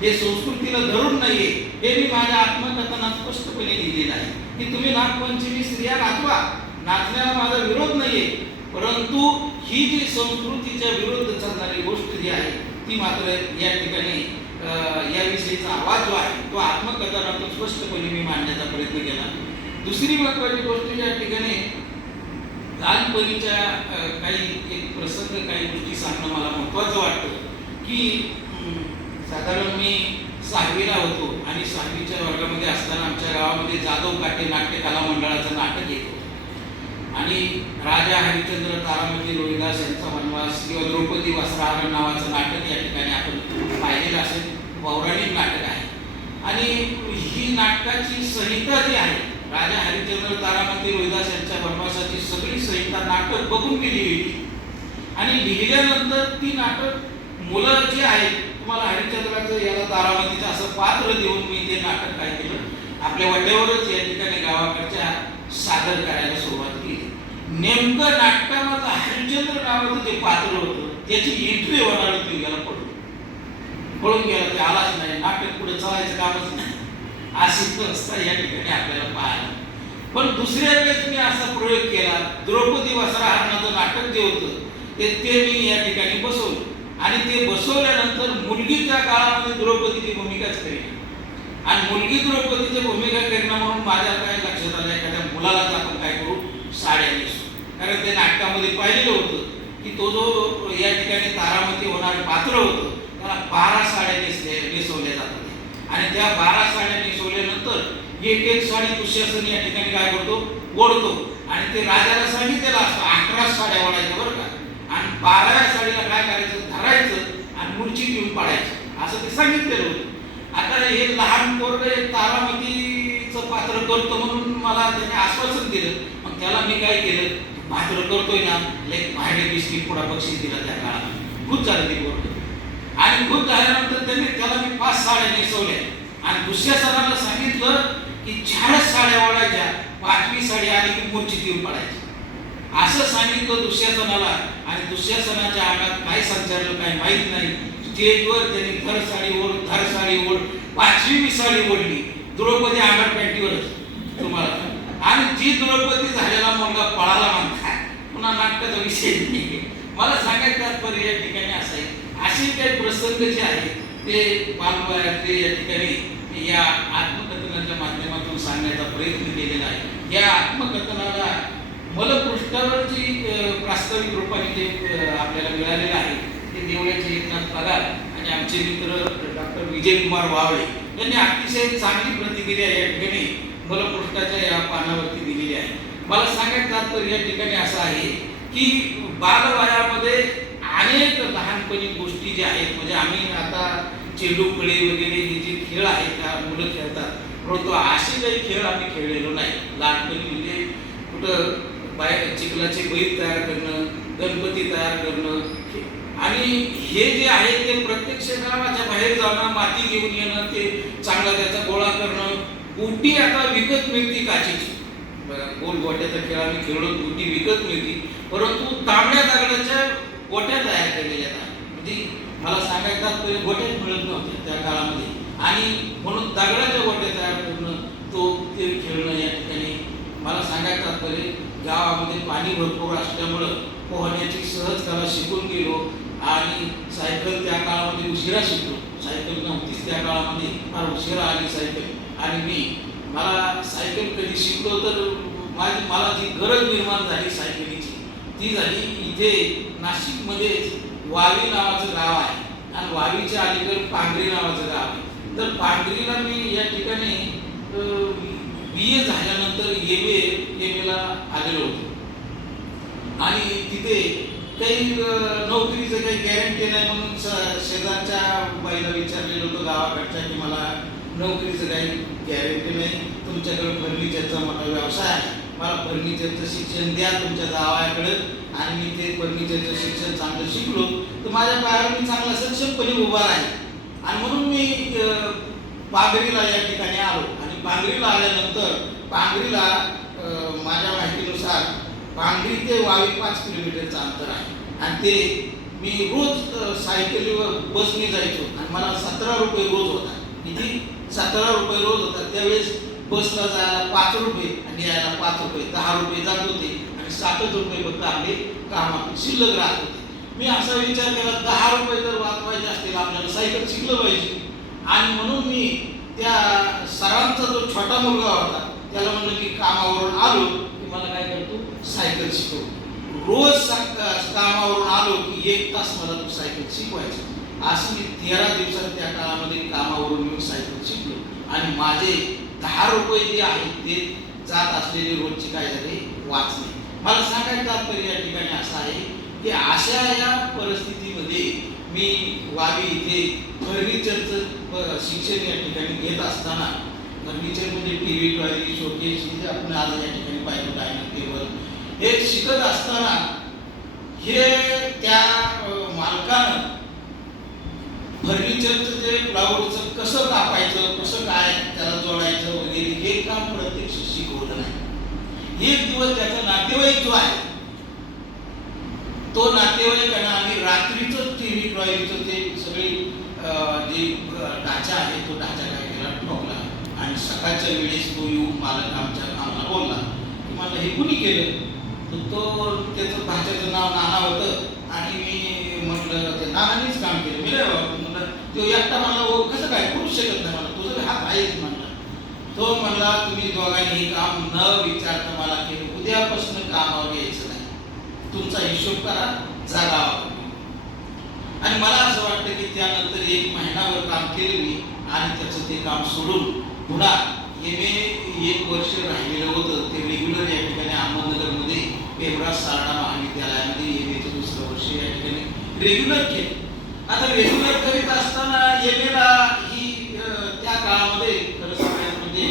हे संस्कृतीला धरून नाहीये. हे मी माझ्या आत्मकथनात स्पष्टपणे लिहिलेलं आहे की तुम्ही नागपंचमी स्त्रिया नाचवा, नाचण्याला माझा विरोध नाहीये, परंतु ही जी संस्कृतीच्या विरुद्ध चालणारी गोष्ट जी आहे ती मात्र या ठिकाणी याविषयीचा आवाज जो आहे तो आत्मकथनातून स्पष्टपणे मी मांडण्याचा प्रयत्न केला. दुसरी महत्त्वाची गोष्ट या ठिकाणी लहानपणीच्या काही एक प्रसंग, काही गोष्टी सांगणं मला महत्त्वाचं वाटतं की साधारण मी 6वीला होतो आणि 6वीच्या वर्गामध्ये असताना आमच्या गावामध्ये जाधव काटे नाट्य कला मंडळाचं नाटक येत होतं. आणि राजा हरिश्चंद्र तारामती रोहिदास यांचा वनवास किंवा द्रौपदी वस्त्रहरण नावाचं नाटक या ठिकाणी आपण पाहिलेलं असेल. पौराणिक नाटक आहे आणि ही नाटकाची संहिता जी आहे राजा हरिश्चंद्र, तारामती, रोहिदास यांच्या वनवासाची सगळी संहिता नाटक बघून मी लिहिली आणि लिहिल्यानंतर ती नाटक मुलं जी आहेत, तुम्हाला हरिश्चंद्राचं याला तारामतीचं असं पात्र देऊन मी ते नाटक काय केलं, आपल्या वाट्यावरच या ठिकाणी गावाकडच्या सादर करायला सुरुवात केली. नेमकं नाटकामध्ये हरिश्चंद्र नावाचं जे पात्र होतं त्याची एंट्री होणार होती, याला पळून गेला, ते आलाच नाही, नाटक पुढे चालायचं कामच नाही. अशी व्यवस्था या ठिकाणी आपल्याला पाहायला. पण दुसऱ्या वेळेस मी असा प्रयोग केला, द्रौपदी वस्त्रहरणाचं नाटक जे होतं ते मी या ठिकाणी बसवलं आणि ते बसवल्यानंतर मुलगी त्या काळामध्ये द्रौपदीची भूमिकाच करेल आणि मुलगी द्रौपदीची भूमिका करणं म्हणून माझ्या काय लक्षात आलं, एखाद्या मुलालाच आपण काय करू, साड्या नेसू. कारण ते नाटकामध्ये पाहिलेलं होतं की तो जो या ठिकाणी तारामती होणारं पात्र होतं त्याला 12 साड्या नेसवल्या जातात आणि त्या 12 साड्या नेसवल्यानंतर एक एक साडी दुःशासन या ठिकाणी काय करतो, ओढतो आणि ते राजाला सांगितलेलं असतं 11 साड्या ओढायच्या बरं का, आणि 12व्या साडीला काय करायचं, धरायचं आणि मूर्छित येऊन पाडायचं, असं ते सांगितलेलं होतं. आता हे लहान पोरगं तारामतीचं पात्र करतो म्हणून मला त्याने आश्वासन दिलं. मग त्याला मी काय केलं, पात्र करतोय ना, लेक भाडे बिस्किट पुढा बक्षीस दिला त्या काळात. खूप झालं ते पोरगं आणि खूप झाल्यानंतर त्याला मी 5 साड्या नेसवल्या आणि दुसऱ्या सणाला सांगितलं की 4 साड्या ओढायच्या, 5वी साडी आली की मूर्छित येऊन पडायची, असं सांगितलं दुःशासनाला. आणि दुःशासनाच्या अंगात काय संचारलं काय माहित नाही, स्टेजवर त्यांनी धर साडी ओढ 5वी साडी ओढली, द्रौपदी अंगात पॅन्टीवरच तुम्हाला. आणि जी द्रौपदी झालेला मुलगा पळाला म्हणताय, पुन्हा नाटकाचा विषय नाही. मला सांगायचं तात्पर्य या ठिकाणी असं आहे, असे काही प्रसंग जे आहेत ते बालवयातले या ठिकाणी या आत्मकथनाच्या माध्यमातून सांगण्याचा प्रयत्न केलेला आहे. या आत्मकथनाला मलपृष्ठावर जी प्रास्ताविक रूपाने जे आपल्याला मिळालेलं आहे ते देवळ्याचे एकनाथ पगार आणि आमचे मित्र डॉक्टर विजयकुमार वावळे यांनी अतिशय चांगली प्रतिक्रिया या ठिकाणी मलपृष्ठाच्या या पानावरती दिलेली आहे. मला सांगायचं तात्पर्य या ठिकाणी असं आहे की बालवयामध्ये अनेक लहानपणी गोष्टी ज्या आहेत, म्हणजे आम्ही आता चेंडू फळे वगैरे हे जे खेळ आहेत त्या मुलं खेळतात, परंतु असे काही खेळ आम्ही खेळलेलो नाही लहानपणी. म्हणजे कुठं बाहेर चिखलाचे बैल तयार करणं, गणपती तयार करणं आणि हे जे आहे ते प्रत्यक्ष गावाच्या बाहेर जाणं, माती घेऊन येणं, ते चांगला त्याचा गोळा करणं. गोटी आता विकत मिळते काचेची, गोल गोट्याचा खेळ आम्ही खेळलो, गोटी विकत मिळते, परंतु तांबड्या दगडाच्या गोट्या तयार केलेल्या आहेत. म्हणजे मला सांगायचं गोट्याच मिळत नव्हत्या त्या काळामध्ये आणि म्हणून दगडाच्या गोट्या तयार करणं, ते खेळणं या ठिकाणी. मला सांगायचं तात्पर्य गावामध्ये पाणी भरपूर असल्यामुळं पोहण्याची सहज कला शिकून गेलो आणि सायकल त्या काळामध्ये उशिरा शिकलो. सायकल नव्हतीच त्या काळामध्ये, फार उशिरा आली सायकल. आणि मला सायकल कधी शिकलो तर मला जी गरज निर्माण झाली सायकलीची ती झाली इथे नाशिकमध्ये वावी नावाचं गाव आहे आणि वावीच्या अलीकडे पांगरी नावाचं गाव आहे. तर पांगरीला मी या ठिकाणी BA झाल्यानंतर MA ला आलेलो होतो आणि तिथे काही नोकरीचं काही गॅरंटी नाही म्हणून शेजारच्या बाईला विचारलेलं होतं गावाकडच्या की मला नोकरीचं काही गॅरंटी नाही, तुमच्याकडे फर्निचरचा मोठा व्यवसाय आहे, मला फर्निचरचं शिक्षण द्या तुमच्या गावाकडं आणि मी ते फर्निचरचं शिक्षण चांगलं शिकलो तर माझ्या पायावर मी चांगला सक्षमपणे उभा राहील. आणि म्हणून मी पांगरीला या ठिकाणी आलो आणि पांगरीला आल्यानंतर पांगरीला माझ्या माहितीनुसार पांगरी ते वावी 5 किलोमीटरचं अंतर आहे आणि ते मी रोज सायकलीवर बसने जायचो आणि मला 17 रुपये रोज होता. किती? 17 रुपये रोज होता. त्यावेळेस बसला जायला 5 रुपये आणि यायला 5 रुपये, 10 रुपये जात होते आणि 7 रुपये फक्त आपले कामात शिल्लक राहत होते. मी असा विचार केला 10 रुपये जर वाचवायचे असतील आपल्याला सायकल शिकलं पाहिजे आणि म्हणून मी त्या सरांचा जो छोटा मुलगा होता त्याला म्हणलं की कामावरून आलो की मला काय करतो सायकल शिकव. रोज कामावरून आलो की 1 तास मला तू सायकल शिकवायचं. असं मी 13 दिवसात त्या काळामध्ये कामावरून मी सायकल शिकलो आणि माझे 10 रुपये जे आहेत ते जात असलेले रोजचे काय झाले वाचले. मला सांगायचं तात्पर्य या ठिकाणी असं आहे की अशा या परिस्थितीमध्ये मी वावी इथे फर्निचरचं शिक्षण या ठिकाणी घेत असताना फर्निचर म्हणजे टीव्ही, टॉयलेट, शोकेस जे आपण आज या ठिकाणी पाहिलं, डायनिंग टेबल, हे शिकत असताना हे त्या मालकानं फर्निचरचं जे प्लाऊडचं कसं कापायचं, कसं काय त्याला जोडायचं वगैरे हे काम प्रत्यक्ष शिकवलं नाही. एक दिवस त्याचा नातेवाईक जो आहे तो नातेवाईकांना आम्ही रात्रीचं टीव्ही, टॉयलेटचं ते सगळी जे ढाचा आहे तो ढाचा काय केला, ठोकला आणि सकाळच्या वेळेस तो येऊन मालक आम्हाला बोलला की मला हे कुणी केलं. तर तो त्याचं भाच्याचं नाव नाना होतं आणि मी म्हटलं ते नानानेच काम केलं. मी नाही बाबा म्हटलं, तो एकटा म्हणला हो कसं काय करूच शकत नाही, मला तुझं हात आहेच म्हणला. तो म्हणला तुम्ही दोघांनी हे काम न विचारता मला केलं, उद्यापासून कामावर यायचं नाही, तुमचा हिशोब करा, जागा वापरा. आणि मला असं वाटतं की त्यानंतर 1 महिनाभर काम केलं मी आणि त्याचं ते काम सोडून पुन्हा MA 1 वर्ष राहिलेलं होतं ते रेग्युलर या ठिकाणी अहमदनगरमध्ये पेवरा सारडा महाविद्यालयामध्ये MAचं 2रं वर्ष या ठिकाणी रेग्युलर केलं. आता रेग्युलर करीत असताना MAला ही त्या काळामध्ये खरं सांगायचं म्हणजे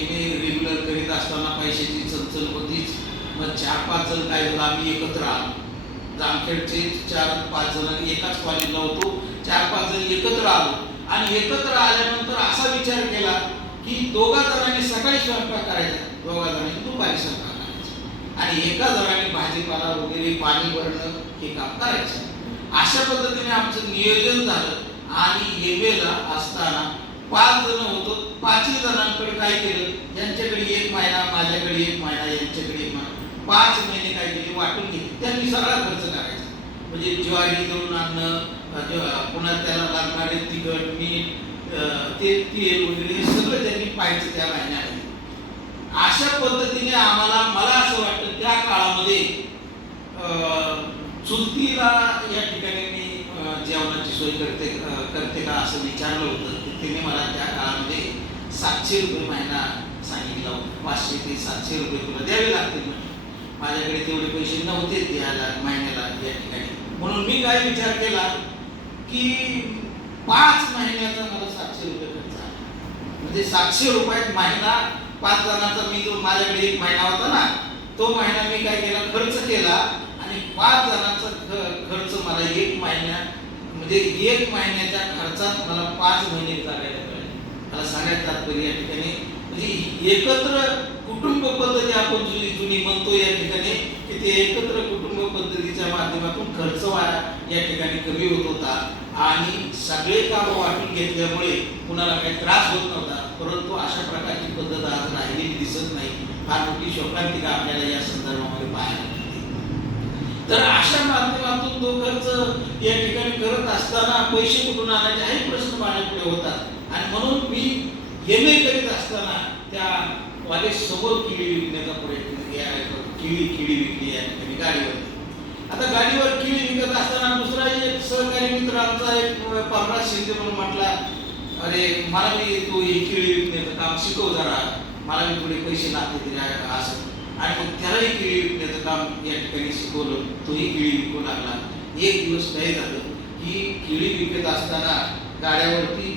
MA रेग्युलर करीत असताना पैशाची चलचल होतीच. मग 4-5 जण काय झालं, आम्ही एकत्र आलो. जामखेडचे 4-5 जण एकाच कॉलेजला होतो, 4-5 जण एकत्र आलो आणि एकत्र आल्यानंतर असा विचार केला की 2 जणांनी सकाळी स्वयंपाक करायचा, 2 जणांनी दुपारी स्वयंपाक करायचा आणि एका जणांनी भाजीपाला वगैरे पाणी भरणं हे काम करायचं. अशा पद्धतीने आमचं नियोजन झालं आणि MAला असताना 5 जण होतो. 5ही जणांकडे काय केलं, यांच्याकडे 1 महिना, माझ्याकडे 1 महिना, यांच्याकडे 1 महिना, 5 महिने काय केले वाटून घेतले. त्यांनी सगळा खर्च करायचा, म्हणजे ज्वारी दळून आणणं, पुन्हा त्याला लागणारे तिखट, मीठ, ते तेल वगैरे हे सगळं त्यांनी पाहायचं त्या महिन्यामध्ये. अशा पद्धतीने आम्हाला, मला असं वाटतं त्या काळामध्ये चुलतीला या ठिकाणी मी जेवणाची सोय करते का असं विचारलं होतं. तिने मला त्या काळामध्ये 700 रुपये महिना सांगितला होता. 500 ते 700 रुपये तुला द्यावे लागतील म्हणजे. माझ्याकडे तेवढे पैसे नव्हते द्यायला महिन्याला या ठिकाणी. म्हणून मी काय विचार केला की 5 महिन्याचा मला 700 रुपये खर्च आला, म्हणजे 700 रुपयात महिना 5 जणांचा. मी जो माझ्याकडे 1 महिना होता ना, तो महिना मी काय केला, खर्च केला आणि 5 जणांचा खर्च मला 1 महिन्या, म्हणजे 1 महिन्याच्या खर्चात मला 5 महिने जगायला मिळाले. मला सांगायचं तात्पर्य या ठिकाणी म्हणजे एकत्र कुटुंब पद्धती आपण जुनी म्हणतो या ठिकाणी की ते एकत्र कुटुंब पद्धतीच्या माध्यमातून खर्च या ठिकाणी कमी होत होता आणि सगळे काम वाटून घेतल्यामुळे कुणाला काही त्रास होत नव्हता. परंतु अशा प्रकारची पद्धत आज राहिलेली दिसत नाही. फार मोठी शोकांतिका आपल्याला या संदर्भामध्ये पाहायला मिळते. तर अशा माध्यमातून तो खर्च या ठिकाणी करत असताना पैसे कुठून आणायचे हाही प्रश्न माझ्यापुढे होता आणि म्हणून मी MA करीत असताना त्या कॉलेज समोर किळी विकण्याचा प्रयत्न केला. किळी विकली या ठिकाणी गाडीवर. आता गाडीवर किळी विकत असताना दुसरा एक सहकारी मित्र आमचा एक पामराज शिंदे म्हणून म्हटला, अरे मला मी तू ही किळी विकण्याचं काम शिकव जरा, मला मी थोडे पैसे लागते त्याच्या असं. आणि मग त्यालाही किळी विकण्याचं काम या ठिकाणी शिकवलं. तोही किळी विकू लागला. एक दिवस काय झालं की किळी विकत असताना गाड्यावरती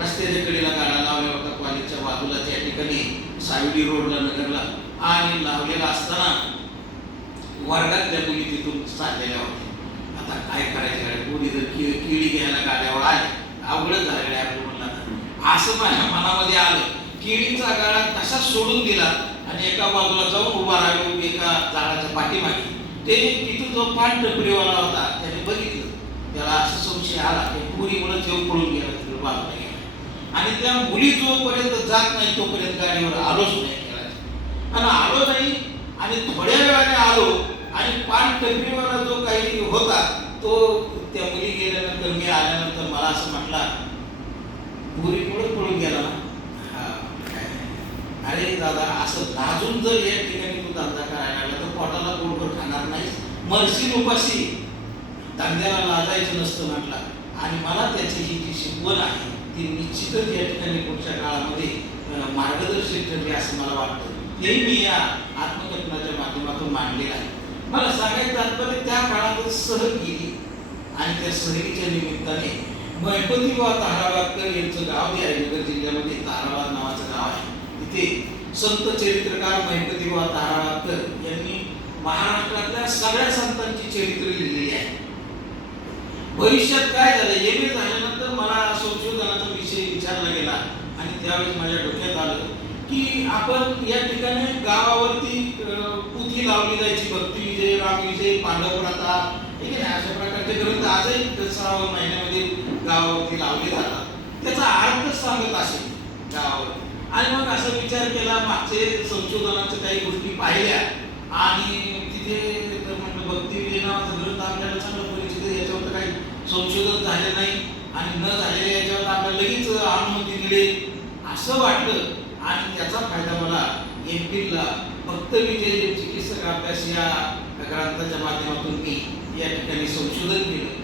रस्त्याच्या कडेला गाडा लावल्या होता कॉलेजच्या बाजूला त्या ठिकाणी सावडी रोडला नगरला आणि लावलेला असताना वर्गातल्या मुली तिथून चाललेल्या होत्या. आता काय करायचं गाडी, कोणी जर किळी घ्यायला गाड्यावर आले अवघडच झालेलं आहे आपलं म्हणलं. असं माझ्या मनामध्ये आलं. किळीचा गाडा तसा सोडून दिला आणि एका बाजूला जाऊन उभा राहिलो एका झाडाच्या पाठीमागे. ते तिथून जो पान टपरीवाला होता त्याने बघितलं, त्याला असं संशय आला की पुरीमुळे जेव पळून गेला, तिकडे बाजूला गेला आणि त्या मुली जोपर्यंत जात नाही तोपर्यंत गाडीवर आलोच नाही केला. आणि आलो नाही आणि थोड्या वेळाने आलो आणि पान टपरीवाला जो काही होता तो त्या मुली गेल्यानंतर मी आल्यानंतर मला असं म्हटला, पुरीमुळे पळून गेला ना. अरे दादा, असं लाजून जर या ठिकाणी तू धंदा करायला लागला तर पोटाला पोटभर खाणार नाहीस, मरशील उपाशी. धंद्याला लाजायचं नसतं म्हटला. आणि मला त्याची ही जी शिकवण आहे ती निश्चितच या ठिकाणी पुढच्या काळामध्ये मार्गदर्शक ठरली असं मला वाटतं. तेही मी या आत्मकथनाच्या माध्यमातून मांडलेलं आहे. मला सांगायचं तात्पर्य त्या काळात सहल गेली आणि त्या सहलीच्या निमित्ताने महिपती व ताराबादकर यांचं गाव जे आहे नगर जिल्ह्यामध्ये ताराबाद नावाचं गाव आहे. तिथे संत चरित्रकार महिपती व ताराबादकर यांनी महाराष्ट्रातल्या सगळ्या संतांची चरित्र लिहिलेली आहे. भविष्यात काय झालं, एम ए झाल्यानंतर मला संशोधनाचा विषय विचारला गेला आणि त्यावेळेस माझ्या डोक्यात आलं की आपण या ठिकाणी गावावरती पुथी लावली जायची, भक्ती विजय, राम विजय, पांडव प्रथा, ठीक आहे, अशा प्रकारचे ग्रंथ आजही श्रावण महिन्यामध्ये गावावरती लावले जातात. त्याचा अर्थ सांगत असेल गावावर. आणि मग असा विचार केला, मागचे संशोधनाच्या काही गोष्टी पाहिल्या आणि तिथे म्हटलं भक्ती विजय नावाचा ग्रंथ आपल्याला चांगलं परिचित आहे, याच्यावर तर काही संशोधन झाले नाही आणि न झालेल्या याच्यावर आपल्याला लगेच अनुमती मिळेल असं वाटलं. आणि त्याचा फायदा मला एमपीला भक्त विजय चिकित्सक अभ्यास या ग्रंथाच्या माध्यमातून मी या ठिकाणी संशोधन केलं.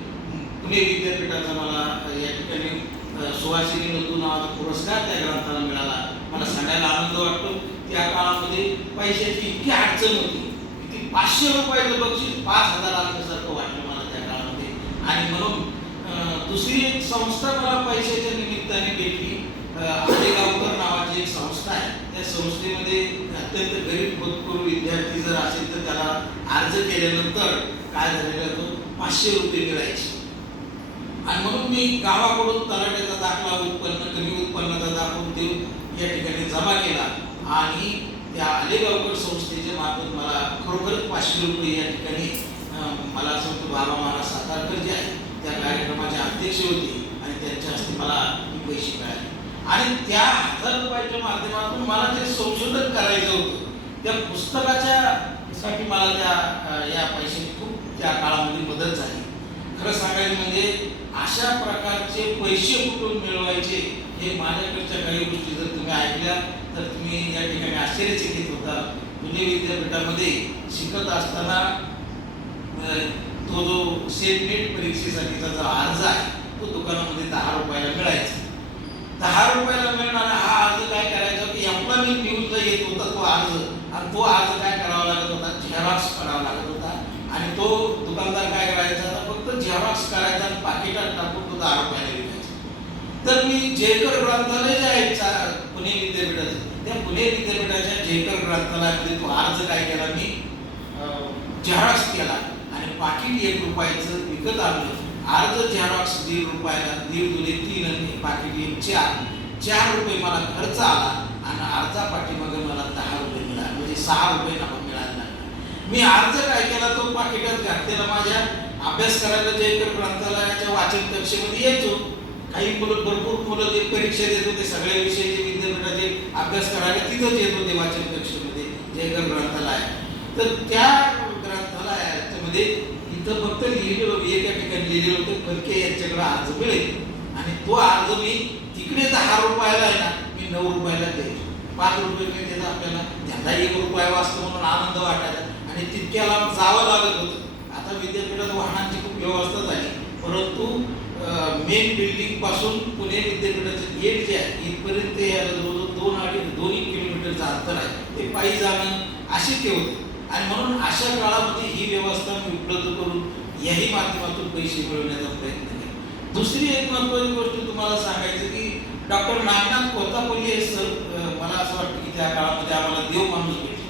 पुणे विद्यापीठाचा मला या ठिकाणी सुहासिनी नंदू नावाचा पुरस्कार त्या ग्रंथाला मिळाला. मला सांगायला आनंद वाटतो. त्या काळामध्ये पैशाची इतकी अडचण होती, किती 500 रुपयाचं बक्षीस 5,000 आल्यासारखं वाटलं मला त्या काळामध्ये. आणि म्हणून दुसरी एक संस्था मला पैशाच्या निमित्ताने भेटली. आलेगावकर नावाची एक संस्था आहे. त्या संस्थेमध्ये अत्यंत गरीब भूतपूर्व विद्यार्थी जर असेल तर त्याला अर्ज केल्यानंतर काय झालेला तो 500 रुपये मिळायचे. आणि म्हणून मी गावाकडून तलाट्याचा दाखला, उत्पन्न कमी उत्पन्नाचा दाखवून ते या ठिकाणी जमा केला आणि त्या आलेगावकर संस्थेच्या मार्फत मला खरोखरच 500 रुपये या ठिकाणी मला असं वाटतं बाबा महाराज सातारकर जे आहे त्या कार्यक्रमाचे अध्यक्ष होते आणि त्यांच्या हस्ते मला पैसे मिळाले. आणि त्या 1000 रुपयाच्या माध्यमातून मला जे संशोधन करायचं होतं त्या पुस्तकाच्या साठी मला त्या या पैशाची खूप त्या काळामध्ये मदत झाली. खरं सांगायचं म्हणजे अशा प्रकारचे पैसे कुठून मिळवायचे हे माझ्याकडच्या काही गोष्टी जर तुम्ही ऐकल्या तर तुम्ही या ठिकाणी आश्चर्यचकित होता. पुणे विद्यापीठामध्ये शिकत असताना तो जो सेट नेट परीक्षेसाठीचा जो अर्ज आहे तो दुकानामध्ये 10 रुपयाला मिळायचा. 10 रुपयाला मिळणारा हा अर्ज काय करायचा की एम्प्लॉयमेंट न्यूजला येत होता तो अर्ज, आणि तो अर्ज काय करावा लागत होता, झेरॉक्स करावा लागत होता. आणि तो दुकानदार काय करायचा, फक्त झेरॉक्स करायचा आणि पाकिटात टाकून तो 10 रुपयाला विकायचा. तर मी जयकर ग्रंथालय जे आहे पुणे विद्यापीठाचं, त्या पुणे विद्यापीठाच्या जयकर ग्रंथालयामध्ये तो अर्ज काय केला, मी झेरॉक्स केला आणि पाकिट 1 रुपयाचं विकत आणलं. अर्ज झेरॉक्स 1.5 रुपयाला, 1.5 दुने 3 आणि पाकिट 4 रुपये मला खर्च आला आणि अर्जा पाठीमागे मला 10 रुपये मिळाले, म्हणजे 6 रुपये नफा मिळाला. मी अर्ज काय केला, तो पाकिटात घातलेला माझ्या अभ्यास करायला जयकर ग्रंथालयाच्या वाचन कक्षेमध्ये यायचो. काही मुलं, भरपूर मुलं जे परीक्षा देत होते सगळ्या विषयाचे विद्यापीठाचे अभ्यास करायला तिथंच येत होते वाचन कक्षेमध्ये जयकर ग्रंथालय. तर त्या ग्रंथालयामध्ये इथं फक्त लिहिलेलं, एका ठिकाणी लिहिलेलं होतं फडके यांच्याकडे अर्ज मिळेल आणि तो अर्ज मी तिकडे 10 रुपयाला आहे ना मी 9 रुपयाला द्यायचो. 5 रुपये मिळते तर आपल्याला त्यांना 1 रुपया वाचतो म्हणून आनंद वाटायचा आणि तितक्याला जावं लागत होतं. आता विद्यापीठात वाहनांची खूप व्यवस्था झाली, परंतु मेन बिल्डिंग पासून पुणे विद्यापीठाचं गेट जे आहे इथपर्यंत यायला जवळजवळ 2.5 किलोमीटरचं अंतर आहे. ते पायी जाणं अशक्य होतं आणि म्हणून अशा काळामध्ये ही व्यवस्था मी उपलब्ध करून याही माध्यमातून पैसे मिळवण्याचा प्रयत्न केला. दुसरी एक महत्त्वाची गोष्ट तुम्हाला सांगायचं की डॉक्टर नागनाथ कोतापल्ली सर, मला असं वाटतं की त्या काळामध्ये आम्हाला देव माणूस भेटले.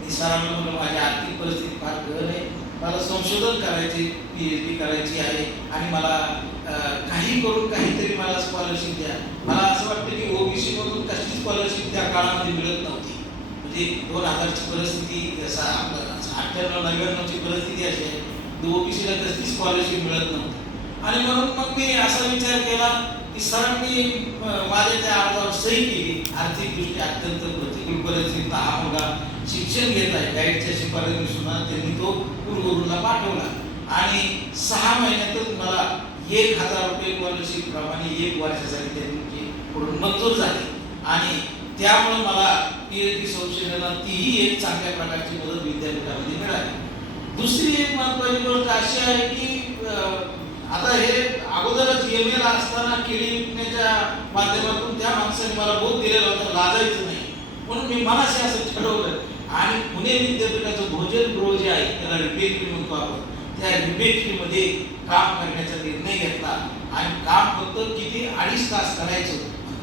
मी सरांना म्हणलं माझी आर्थिक परिस्थिती फार गहन आहे, मला संशोधन करायचे, PhD करायची आहे आणि मला काही करून काहीतरी मला स्कॉलरशिप द्या. मला असं वाटतं की ओबीसी मधून कसली स्कॉलरशिप त्या काळामध्ये मिळत नव्हती. म्हणजे 2000ची परिस्थिती, जसा आपलं 98-99ची परिस्थिती अशी आहे, ओबीसीला कसली स्कॉलरशिप मिळत नव्हती. आणि म्हणून मग मी असा विचार केला की सरांनी माझ्या त्या अर्जावर सही केली. आर्थिकदृष्ट्या अत्यंत प्रतिकूल परिस्थितीत हा मुलगा शिक्षण घेत आहे, गाईडच्या शिफारशीनुसार त्यांनी तो कुलगुरूला पाठवला आणि 6 महिन्यातच मला 1000 रुपये स्कॉलरशिप प्रमाणे 1 वर्षासाठी त्यांनी पुढून मंजूर झाली आणि त्यामुळे मला PhD संशोधनात तीही एक चांगल्या प्रकारची मदत विद्यापीठामध्ये मिळाली. दुसरी एक महत्त्वाची गोष्ट अशी आहे की आता हे अगोदरच MA ला असताना केळी विकण्याच्या माध्यमातून त्या माणसाने मला बोध दिलेला होता, लाजायचं नाही म्हणून मी मनाशी असं ठरवलं आणि पुणे विद्यापीठाचं भोजन गृह जे आहे त्याला रिबेटरी म्हणतो आपण, त्या रिबेटरीमध्ये काम करण्याचा निर्णय घेतला आणि काम फक्त किती 2.5 तास करायचं,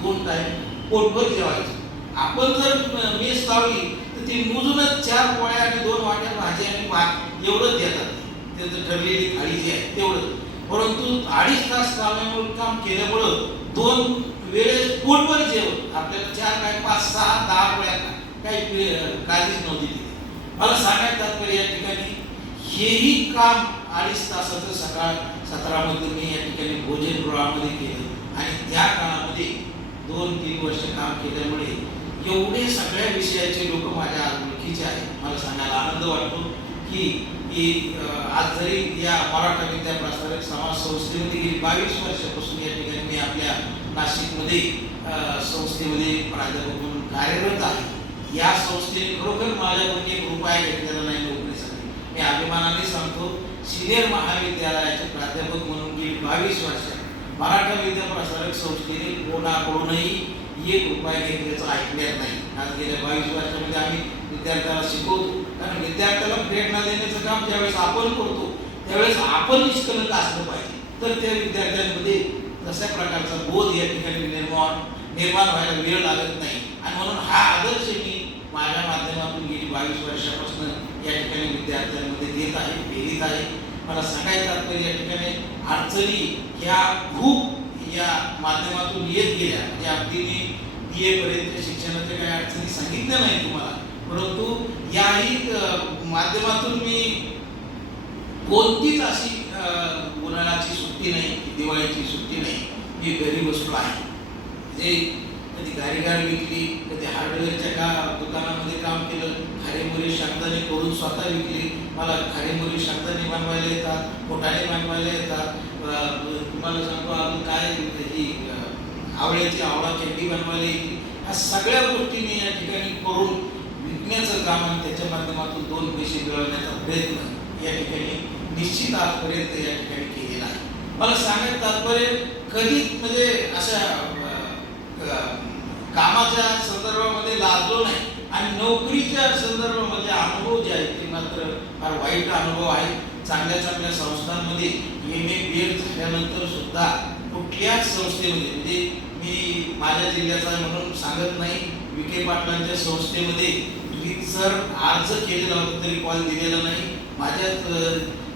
2 टाइम पोटभर जेवायचं. आपण जर मेस लावली तर ती मोजूनच 4 पोळ्या आणि 2 वाट्या भाजी आणि भात एवढंच देतात, त्यांचं ठरलेली थाळी जी आहे तेवढं. परंतु 2.5 तास काम केल्यामुळं 2 वेळेस पोटभर जेवण आपल्याला 4 काय 5 6 10 पोळ्या काही काळजीच नव्हती तिथे. मला सांगायचं तात्पर्य या ठिकाणी हेही काम 2.5 तासाचं सकाळ सत्रामध्ये मी या ठिकाणी भोजनगृहामध्ये केलं आणि त्या काळामध्ये 2-3 वर्ष काम केल्यामुळे एवढे सगळ्या विषयाचे लोक माझ्या ओळखीचे आहेत. मला सांगायला आनंद वाटतो की आज जरी या मराठा विद्या प्रसारक समाज संस्थेमध्ये गेली 22 वर्षापासून या ठिकाणी मी आपल्या नाशिकमध्ये संस्थेमध्ये प्राध्यापक म्हणून कार्यरत आहे. या संस्थेने खरोखर माझ्याकडून 1 रुपया घेतलेला नाही नोकरीसाठी. मी अभिमानाने सांगतो, सिनियर महाविद्यालयाचे प्राध्यापक म्हणून गेली 22 वर्ष मराठा विद्या प्रसारक संस्थेने कोणाकडूनही 1 रुपया घेतल्याचं ऐकण्यात नाही. आज गेल्या 22 वर्षामध्ये आम्ही विद्यार्थ्याला शिकवतो, कारण विद्यार्थ्याला प्रेरणा देण्याचं काम ज्यावेळेस आपण करतो त्यावेळेस आपण निष्कलंक असलं पाहिजे, तर त्या विद्यार्थ्यांमध्ये तशा प्रकारचा बोध या ठिकाणी निर्माण व्हायला वेळ लागत नाही. आणि म्हणून हा आदर्श मी माझ्या माध्यमातून गेली 22 वर्षापासून या ठिकाणी विद्यार्थ्यांमध्ये देत आहे, प्रेरित आहे. मला सांगायचं तात्पर्य या ठिकाणी अडचणी ह्या खूप या माध्यमातून येत गेल्या. म्हणजे अगदी मी BA पर्यंत शिक्षणाच्या काही अडचणी सांगितल्या नाही तुम्हाला, परंतु याही माध्यमातून मी कोणतीच अशी उन्हाळ्याची सुट्टी नाही, दिवाळीची सुट्टी नाही, मी घरी बसलो आहे. जे कधी गारीगार विकली, कधी हार्डवेअरच्या दुकानामध्ये काम केलं, खारेमुरी शेंगदाणे करून स्वतः विकली. मला खारेमुरी शेंगदाणे बनवायला येतात, पोटाणे बनवायला येतात. तुम्हाला सांगतो अजून काय ही आवळ्याची आवळा कॅन्डी बनवायला येते. ह्या सगळ्या गोष्टी मी या ठिकाणी करून विकण्याचं काम आणि त्याच्या माध्यमातून 2 पैसे मिळवण्याचा प्रयत्न या ठिकाणी निश्चित आजपर्यंत या ठिकाणी केलेला आहे. मला सांगायचं तात्पर्य कधीच म्हणजे अशा कामाच्या संदर्भामध्ये लाजलो नाही आणि नोकरीच्या संदर्भामध्ये अनुभव जे आहेत ते मात्र फार वाईट अनुभव आहे. चांगल्या चांगल्या संस्थांमध्ये MA BEd झाल्यानंतर सुद्धा कुठल्याच संस्थेमध्ये, म्हणजे मी माझ्या जिल्ह्याचा म्हणून सांगत नाही, विखे पाटलांच्या संस्थेमध्ये जर अर्ज केलेला होता तरी कॉल दिलेला नाही. माझ्याच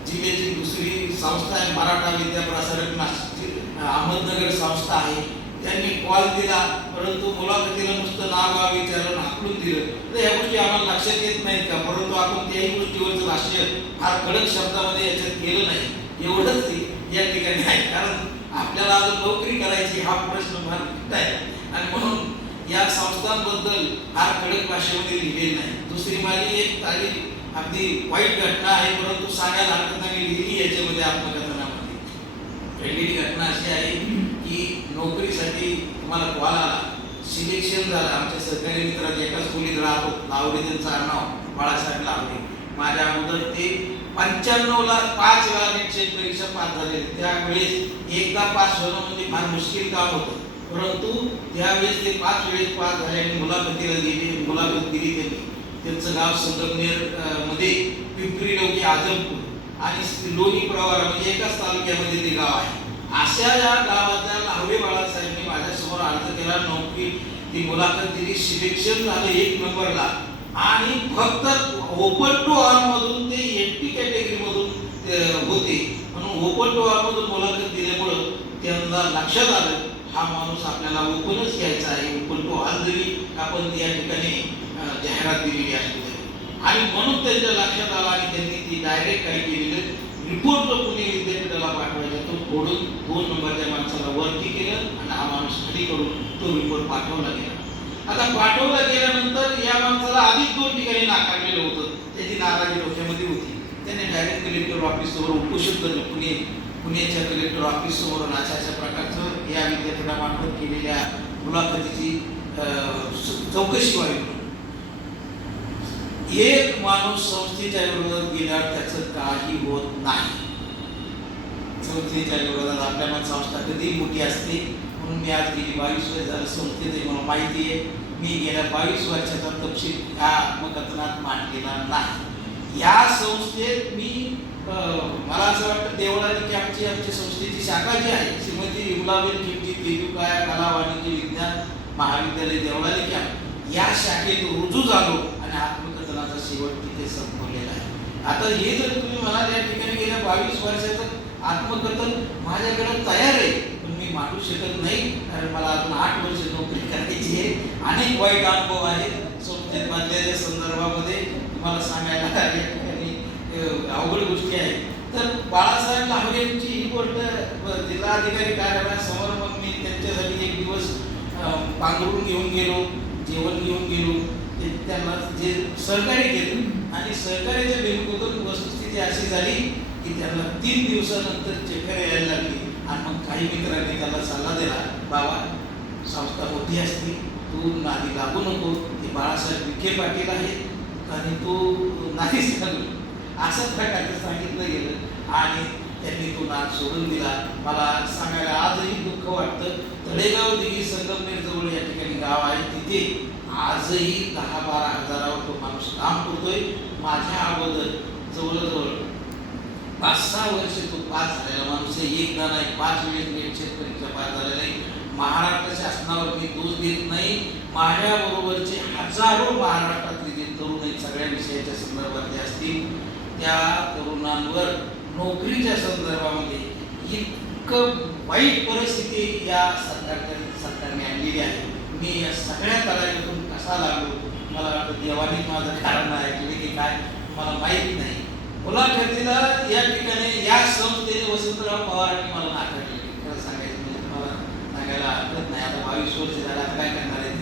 जिल्ह्याची दुसरी संस्था आहे मराठा विद्या प्रसारक नाशिकची अहमदनगर संस्था आहे, त्यांनी कॉल दिला, परंतु मुलाखतीला नुसतं नाव गाव विचारलं, हाकलून दिलं. तर या गोष्टी आम्हाला लक्षात येत नाहीत का? परंतु आपण त्याही गोष्टीवरचं भाष्य फार कडक शब्दामध्ये याच्यात केलं नाही, एवढंच या ठिकाणी आहे. कारण आपल्याला अजून नोकरी करायची हा प्रश्न फार मोठा आहे आणि म्हणून या संस्थांबद्दल फार कडक भाषेमध्ये लिहिलेलं नाही. दुसरी माझी एक तारीख अगदी वाईट घटना आहे, परंतु सांगायला हरकत नाही, लिहिली याच्यामध्ये आत्मकथनामध्ये. पहिली घटना अशी आहे की नोकरीसाठी तुम्हाला कॉल आला, सिलेक्शन झालं. आमच्या सहकारी मित्रात एकाच खोलीत राहतो, लावरे त्यांचं नाव बाळासाहेब लावरे. माझ्या अगोदर ते 95ला 5 वेळा नीट परीक्षा पास झाले. त्यावेळेस एकदा पास होणं म्हणजे फार मुश्किल काम होतं, परंतु त्यावेळेस ते 5 वेळेस पास झाले आणि मुलाखतीला गेले. मुलाखत दिली त्यांनी. त्यांचं गाव संगमनेर मध्ये पिंपरी लौकी आजमपूर आणि लोणी प्रवारा म्हणजे एकाच तालुक्यामध्ये ते गाव आहे. अशा या गावाच्या लावरे बाळासाहेबांनी माझ्यासमोर अर्ज केला, नोकरी ती मुलाखत दिली, सिलेक्शन झालं 1 नंबरला आणि फक्त ओपन टू ऑल मधून ते एसटी कॅटेगरी मधून होते. म्हणून ओपन टू ऑल मधून मुलाखत दिल्यामुळं त्यांना लक्षात आलं हा माणूस आपल्याला ओपनच घ्यायचा आहे. ओपन टू ऑल जरी आपण त्या ठिकाणी जाहिरात दिलेली असते आणि म्हणून त्यांच्या लक्षात आलं आणि त्यांनी ती डायरेक्ट काय केलेलं, रिपोर्ट जो पुणे विद्यापीठाला पाठवायचा तो फोडून 2 नंबरच्या माणसाला वरती केलं आणि हा माणूस खाली करून तो रिपोर्ट पाठवला गेला. आता पाठवला गेल्यानंतर या माणसाला आधीच 2 ठिकाणी नाकारलेलं होतं, त्याची नाराजी डोक्यामध्ये होती. त्याने डायरेक्ट कलेक्टर ऑफिस समोर उपोषण केलं, पुण्याच्या कलेक्टर ऑफिस समोर अशा प्रकारचं या विद्यापीठामार्फत केलेल्या मुलाखतीची चौकशी व्हावी. एक माणूस संस्थेच्या विरोधात गेल्यावर त्याचं काही होत नाही. संस्थेच्या विरोधात आपल्याला संस्था कधी मोठी असते. म्हणून मी आज गेली 22 वर्ष झालं संस्थेचे मला माहिती आहे. मी गेल्या 22 वर्षाचा तपशील ह्या आत्मकथनात मांडलेला नाही. या संस्थेत मी मला असं वाटतं देवळाली की आमची संस्थेची शाखा जी आहे श्रीमती विमलाबेन खिमजी तेजूकाया कला वाणिज्य विज्ञान महाविद्यालय देवळाली कॅम्प या शाखेत रुजू झालो आणि आत्मकथनाचा शेवट तिथे संपवलेला आहे. आता हे जर तुम्ही म्हणाल या ठिकाणी गेल्या 22 वर्षाचं आत्मकथन माझ्याकडे तयार आहे, पण मी मांडू शकत नाही कारण मला अजून 8 वर्ष नोकरी करायची आहे. अनेक वाईट अनुभव आहेत संस्थेत बांधलेल्या संदर्भामध्ये तुम्हाला सांगायला या ठिकाणी अवघड गोष्टी आहेत. तर बाळासाहेब लांबरेंची ही गोष्ट जिल्हाधिकारी कार्यालयासमोर मग मी त्यांच्यासाठी एक दिवस पांघरून घेऊन गेलो, जेवण घेऊन गेलो, त्यांना जे सहकार्य केलं आणि सहकार्याच्या बिनकुतून वस्तुस्थिती अशी झाली की त्यांना 3 दिवसानंतर चक्कर यायला लागली. आणि मग काही मित्रांनी त्याला सल्ला दिला, बाबा संस्था मोठी असते, तू नादी लागू नको, ते बाळासाहेब विखे पाटील आहेत आणि तू नाहीच लागू, असं प्रकारचं सांगितलं गेलं आणि त्यांनी तो नाद सोडून दिला. मला सांगायला आजही दुःख वाटतं. तळेगाव दिघी संगमनेर जवळ या ठिकाणी गाव आहे, तिथे आजही 10-12 हजारावर तो माणूस काम करतोय. माझ्या अगोदर जवळजवळ 5-6 वर्ष तो पास झालेला माणूस आहे. एकदा नाही 5 वेळेस नेटची परीक्षा पास झालेला आहे. महाराष्ट्र शासनावर मी दोष देत नाही, माझ्याबरोबरचे हजारो महाराष्ट्रातले जे तरुण आहेत सगळ्या विषयाच्या संदर्भातले असतील त्या तरुणांवर नोकरीच्या संदर्भामध्ये इतकं वाईट परिस्थिती या सरकारने आणलेली आहे. मी या सगळ्या तळागातून कसा लागलो मला वाटतं देवानीच माझं कारण ऐकले की काय मला माहिती नाही. मुलाखतीला या ठिकाणी या संस्थेने वसंतराव पवारांनी मला नाकारले. खरं सांगायचं म्हणजे तुम्हाला सांगायला हरकत नाही, आता 22 वर्ष झालं, आता काय करणार आहे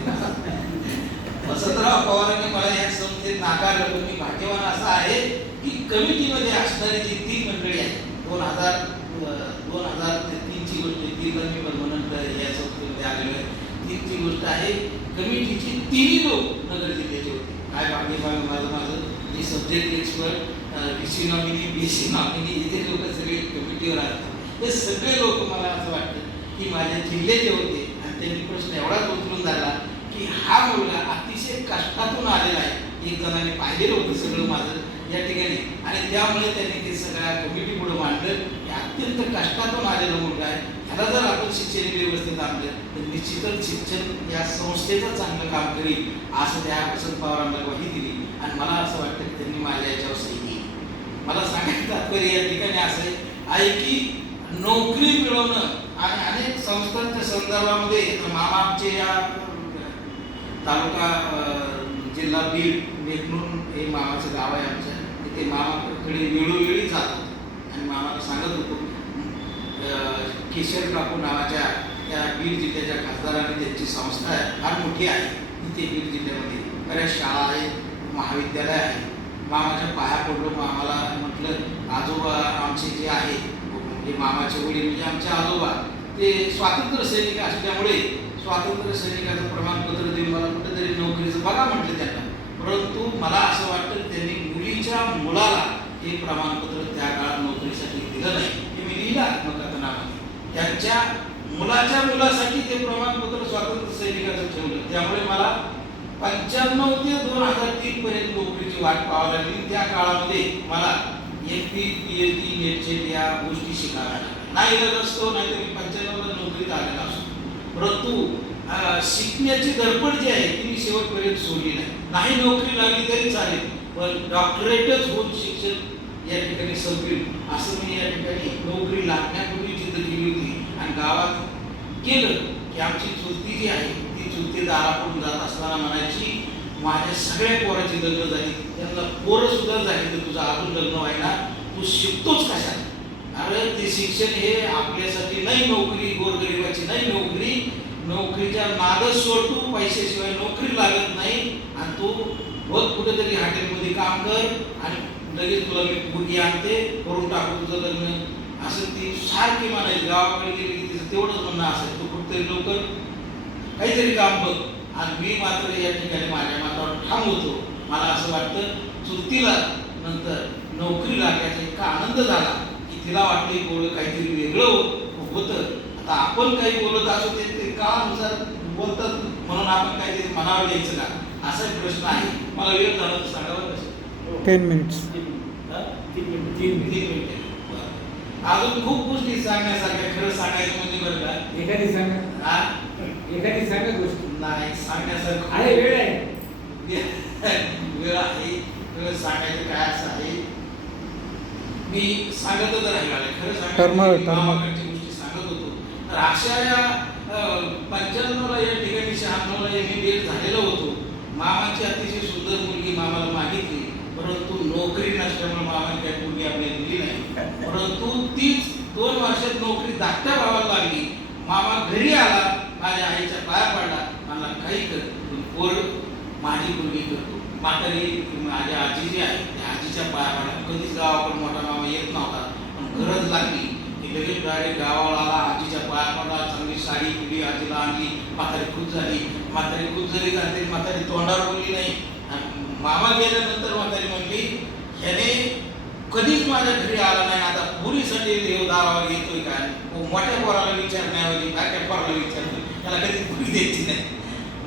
वसंतराव पवारांनी मला या संस्थेत नाकारलं. पण मी भाग्यवान असा आहे की कमिटीमध्ये असणारी जी 3 मंडळी आहेत 2003ची गोष्ट, 3ला मी परमनंट या संस्थेमध्ये आलेलो आहे. 3ची गोष्ट आहे, कमिटीची 3ही लोक नगर जिल्ह्याचे होते. काय भाग्यवान माझं जे subject expert BC nominee BC nominee इथे लोक सगळे कमिटीवर असतात. हे सगळे लोक मला असं वाटतं की माझ्या जिल्ह्याचे होते आणि त्यांनी प्रश्न एवढाच उचलून झाला की हा मुलगा अतिशय कष्टातून आलेला आहे. एक जणांनी पाहिलेलं होतं सगळं माझं या ठिकाणी आणि त्यामुळे त्यांनी ते सगळ्या कमिटी पुढे मांडलं की अत्यंत कष्टातून आलेला मुलगा आहे, ह्याला जर आपण शिक्षण व्यवस्थित आणलं तर निश्चितच शिक्षण या संस्थेचं चांगलं काम करील असं त्या वसंत पवारांना ग्वाही दिली. आणि मला असं वाटतं की त्यांनी माझ्या याच्यावर सही केली. मला सांगायचं तात्पर्य या ठिकाणी असं आहे की नोकरी मिळवणं आणि अनेक संस्थांच्या संदर्भामध्ये मामा आमचे या तालुका जिल्हा बीड नेकनूर हे मामाचं गाव आहे आमच्या, तिथे मामाकडे वेळोवेळी जातो आणि मामाला सांगत होतो केशर काकू नावाच्या त्या बीड जिल्ह्याच्या खासदारांनी त्यांची संस्था आहे, फार मोठी आहे तिथे बीड जिल्ह्यामध्ये, बऱ्याच शाळा आहेत, महाविद्यालय आहे. मामाच्या पाया पडलो, मामाला म्हटलं आजोबा आमचे जे आहेत म्हणजे मामाचे वडील म्हणजे आमचे आजोबा ते स्वातंत्र्य सैनिक असल्यामुळे स्वातंत्र्य सैनिकाचं प्रमाणपत्र देऊन मला कुठेतरी नोकरीचं बघा म्हटलं त्यांना. परंतु मला असं वाटतं त्यांनी मुलीच्या मुलाला हे प्रमाणपत्र त्या काळात नोकरीसाठी दिलं नाही. हे मी लिहिलं आत्मकथनामध्ये. त्यांच्या मुलाच्या मुलासाठी ते प्रमाणपत्र स्वातंत्र्य सैनिकाचं ठेवलं. त्यामुळे मला 95 ते 2003 पर्यंत नोकरीची वाट पाहावी लागली. त्या काळामध्ये मला MP PhD नेटचे या गोष्टी शिकायला नाही असतो, नाही तर मी 95ला नोकरीत आलेला असतो. परंतु शिकण्याची धडपड जी आहे ती मी शेवटपर्यंत सोडली नाही नोकरी लागली तरी चालेल, पण डॉक्टरेटच होऊन शिक्षण या ठिकाणी संपवेल असं मी या ठिकाणी नोकरी लागण्यापूर्वी जिद्द केली होती. आणि गावात गेलं की आमची चुलती जी आहे ती चुलती दाराकडून जात असताना म्हणायची माझ्या सगळ्या पोराची लग्न झाली, त्यांना पोरं सुद्धा झाली तर तुझं अजून लग्न व्हायला, तू शिकतोच कशा? अरे ते शिक्षण हे आपल्यासाठी नाही, नोकरी गोरगरिबाची नाही नोकरी, नोकरीच्या नादच सोडतो, पैशाशिवाय नोकरी लागत नाही. आणि तू बघ कुठेतरी हॉटेलमध्ये काम कर आणि लगेच तुला मी मुलगी आणते, करून टाकू तुझं लग्न, असं ती सारखी म्हणायची. गावाकडे गेली की तिचं तेवढंच म्हणणं असायचं, तू कुठेतरी लवकर काहीतरी काम बघ. आणि मी मात्र या ठिकाणी माझ्या मतावर ठाम होतो. मला असं वाटतं चुलतीला नंतर नोकरी लागण्याचा इतका आनंद झाला की तिला वाटलं बोलणं काहीतरी वेगळं होतं. आता आपण काही बोलत असो ते काळानुसार बोलतात म्हणून आपण काहीतरी मनावर द्यायचं का, असा एक प्रश्न आहे. मला वेळ झाला तर सांगावं कसं 10 मिनिट्स 3 मिनिट. अजून खूप गोष्टी सांगण्यासारख्या, खरं सांगायचं म्हणजे बरं एखादी सांगा, हा एखादी सांगा गोष्ट. नाही सांगण्यासारखं आहे, वेळ आहे. वेळ आहे. वेळ सांगायचं काय असं आहे, मी सांगतच राहिलो. खरं सांगायचं मामाकडची गोष्टी सांगत होतो. तर अशा या 95ला या ठिकाणी 96ला MBA झालेलो होतो. मामाची अतिशय सुंदर मुलगी मामाला मागितली, परंतु नोकरी नसल्यामुळे मामाने काही मुलगी आपल्याला दिली नाही. परंतु तीच 2 वर्षात नोकरी धाकट्या भावाला लागली. मामा घरी आला, माझ्या आईच्या पाया पडला, मला काही कर, पोर माझी मुलगी करतो. म्हातारी माझ्या आजी जी आहे त्या आजीच्या पाया पडला. कधीच गावाकडे मोठा मामा येत नव्हता, पण गरज लागली की लगेच डायरेक्ट गावाला आला, आजीच्या पाया पडला, चांगली साडी पिढी आजीला आणली. म्हातारी खुश झाली. म्हातारी खुश जरी झाली, म्हातारी तोंडावर बोलली नाही. मामा गेल्यानंतर म्हातारी म्हणली, ह्याने कधीच माझ्या घरी आला नाही, आता पुरीसाठी देव दारावर येतोय काय? मोठ्या पोराला विचारण्याऐवजी काय पोराला विचारतोय, त्याला कधीच पुरी द्यायची नाही.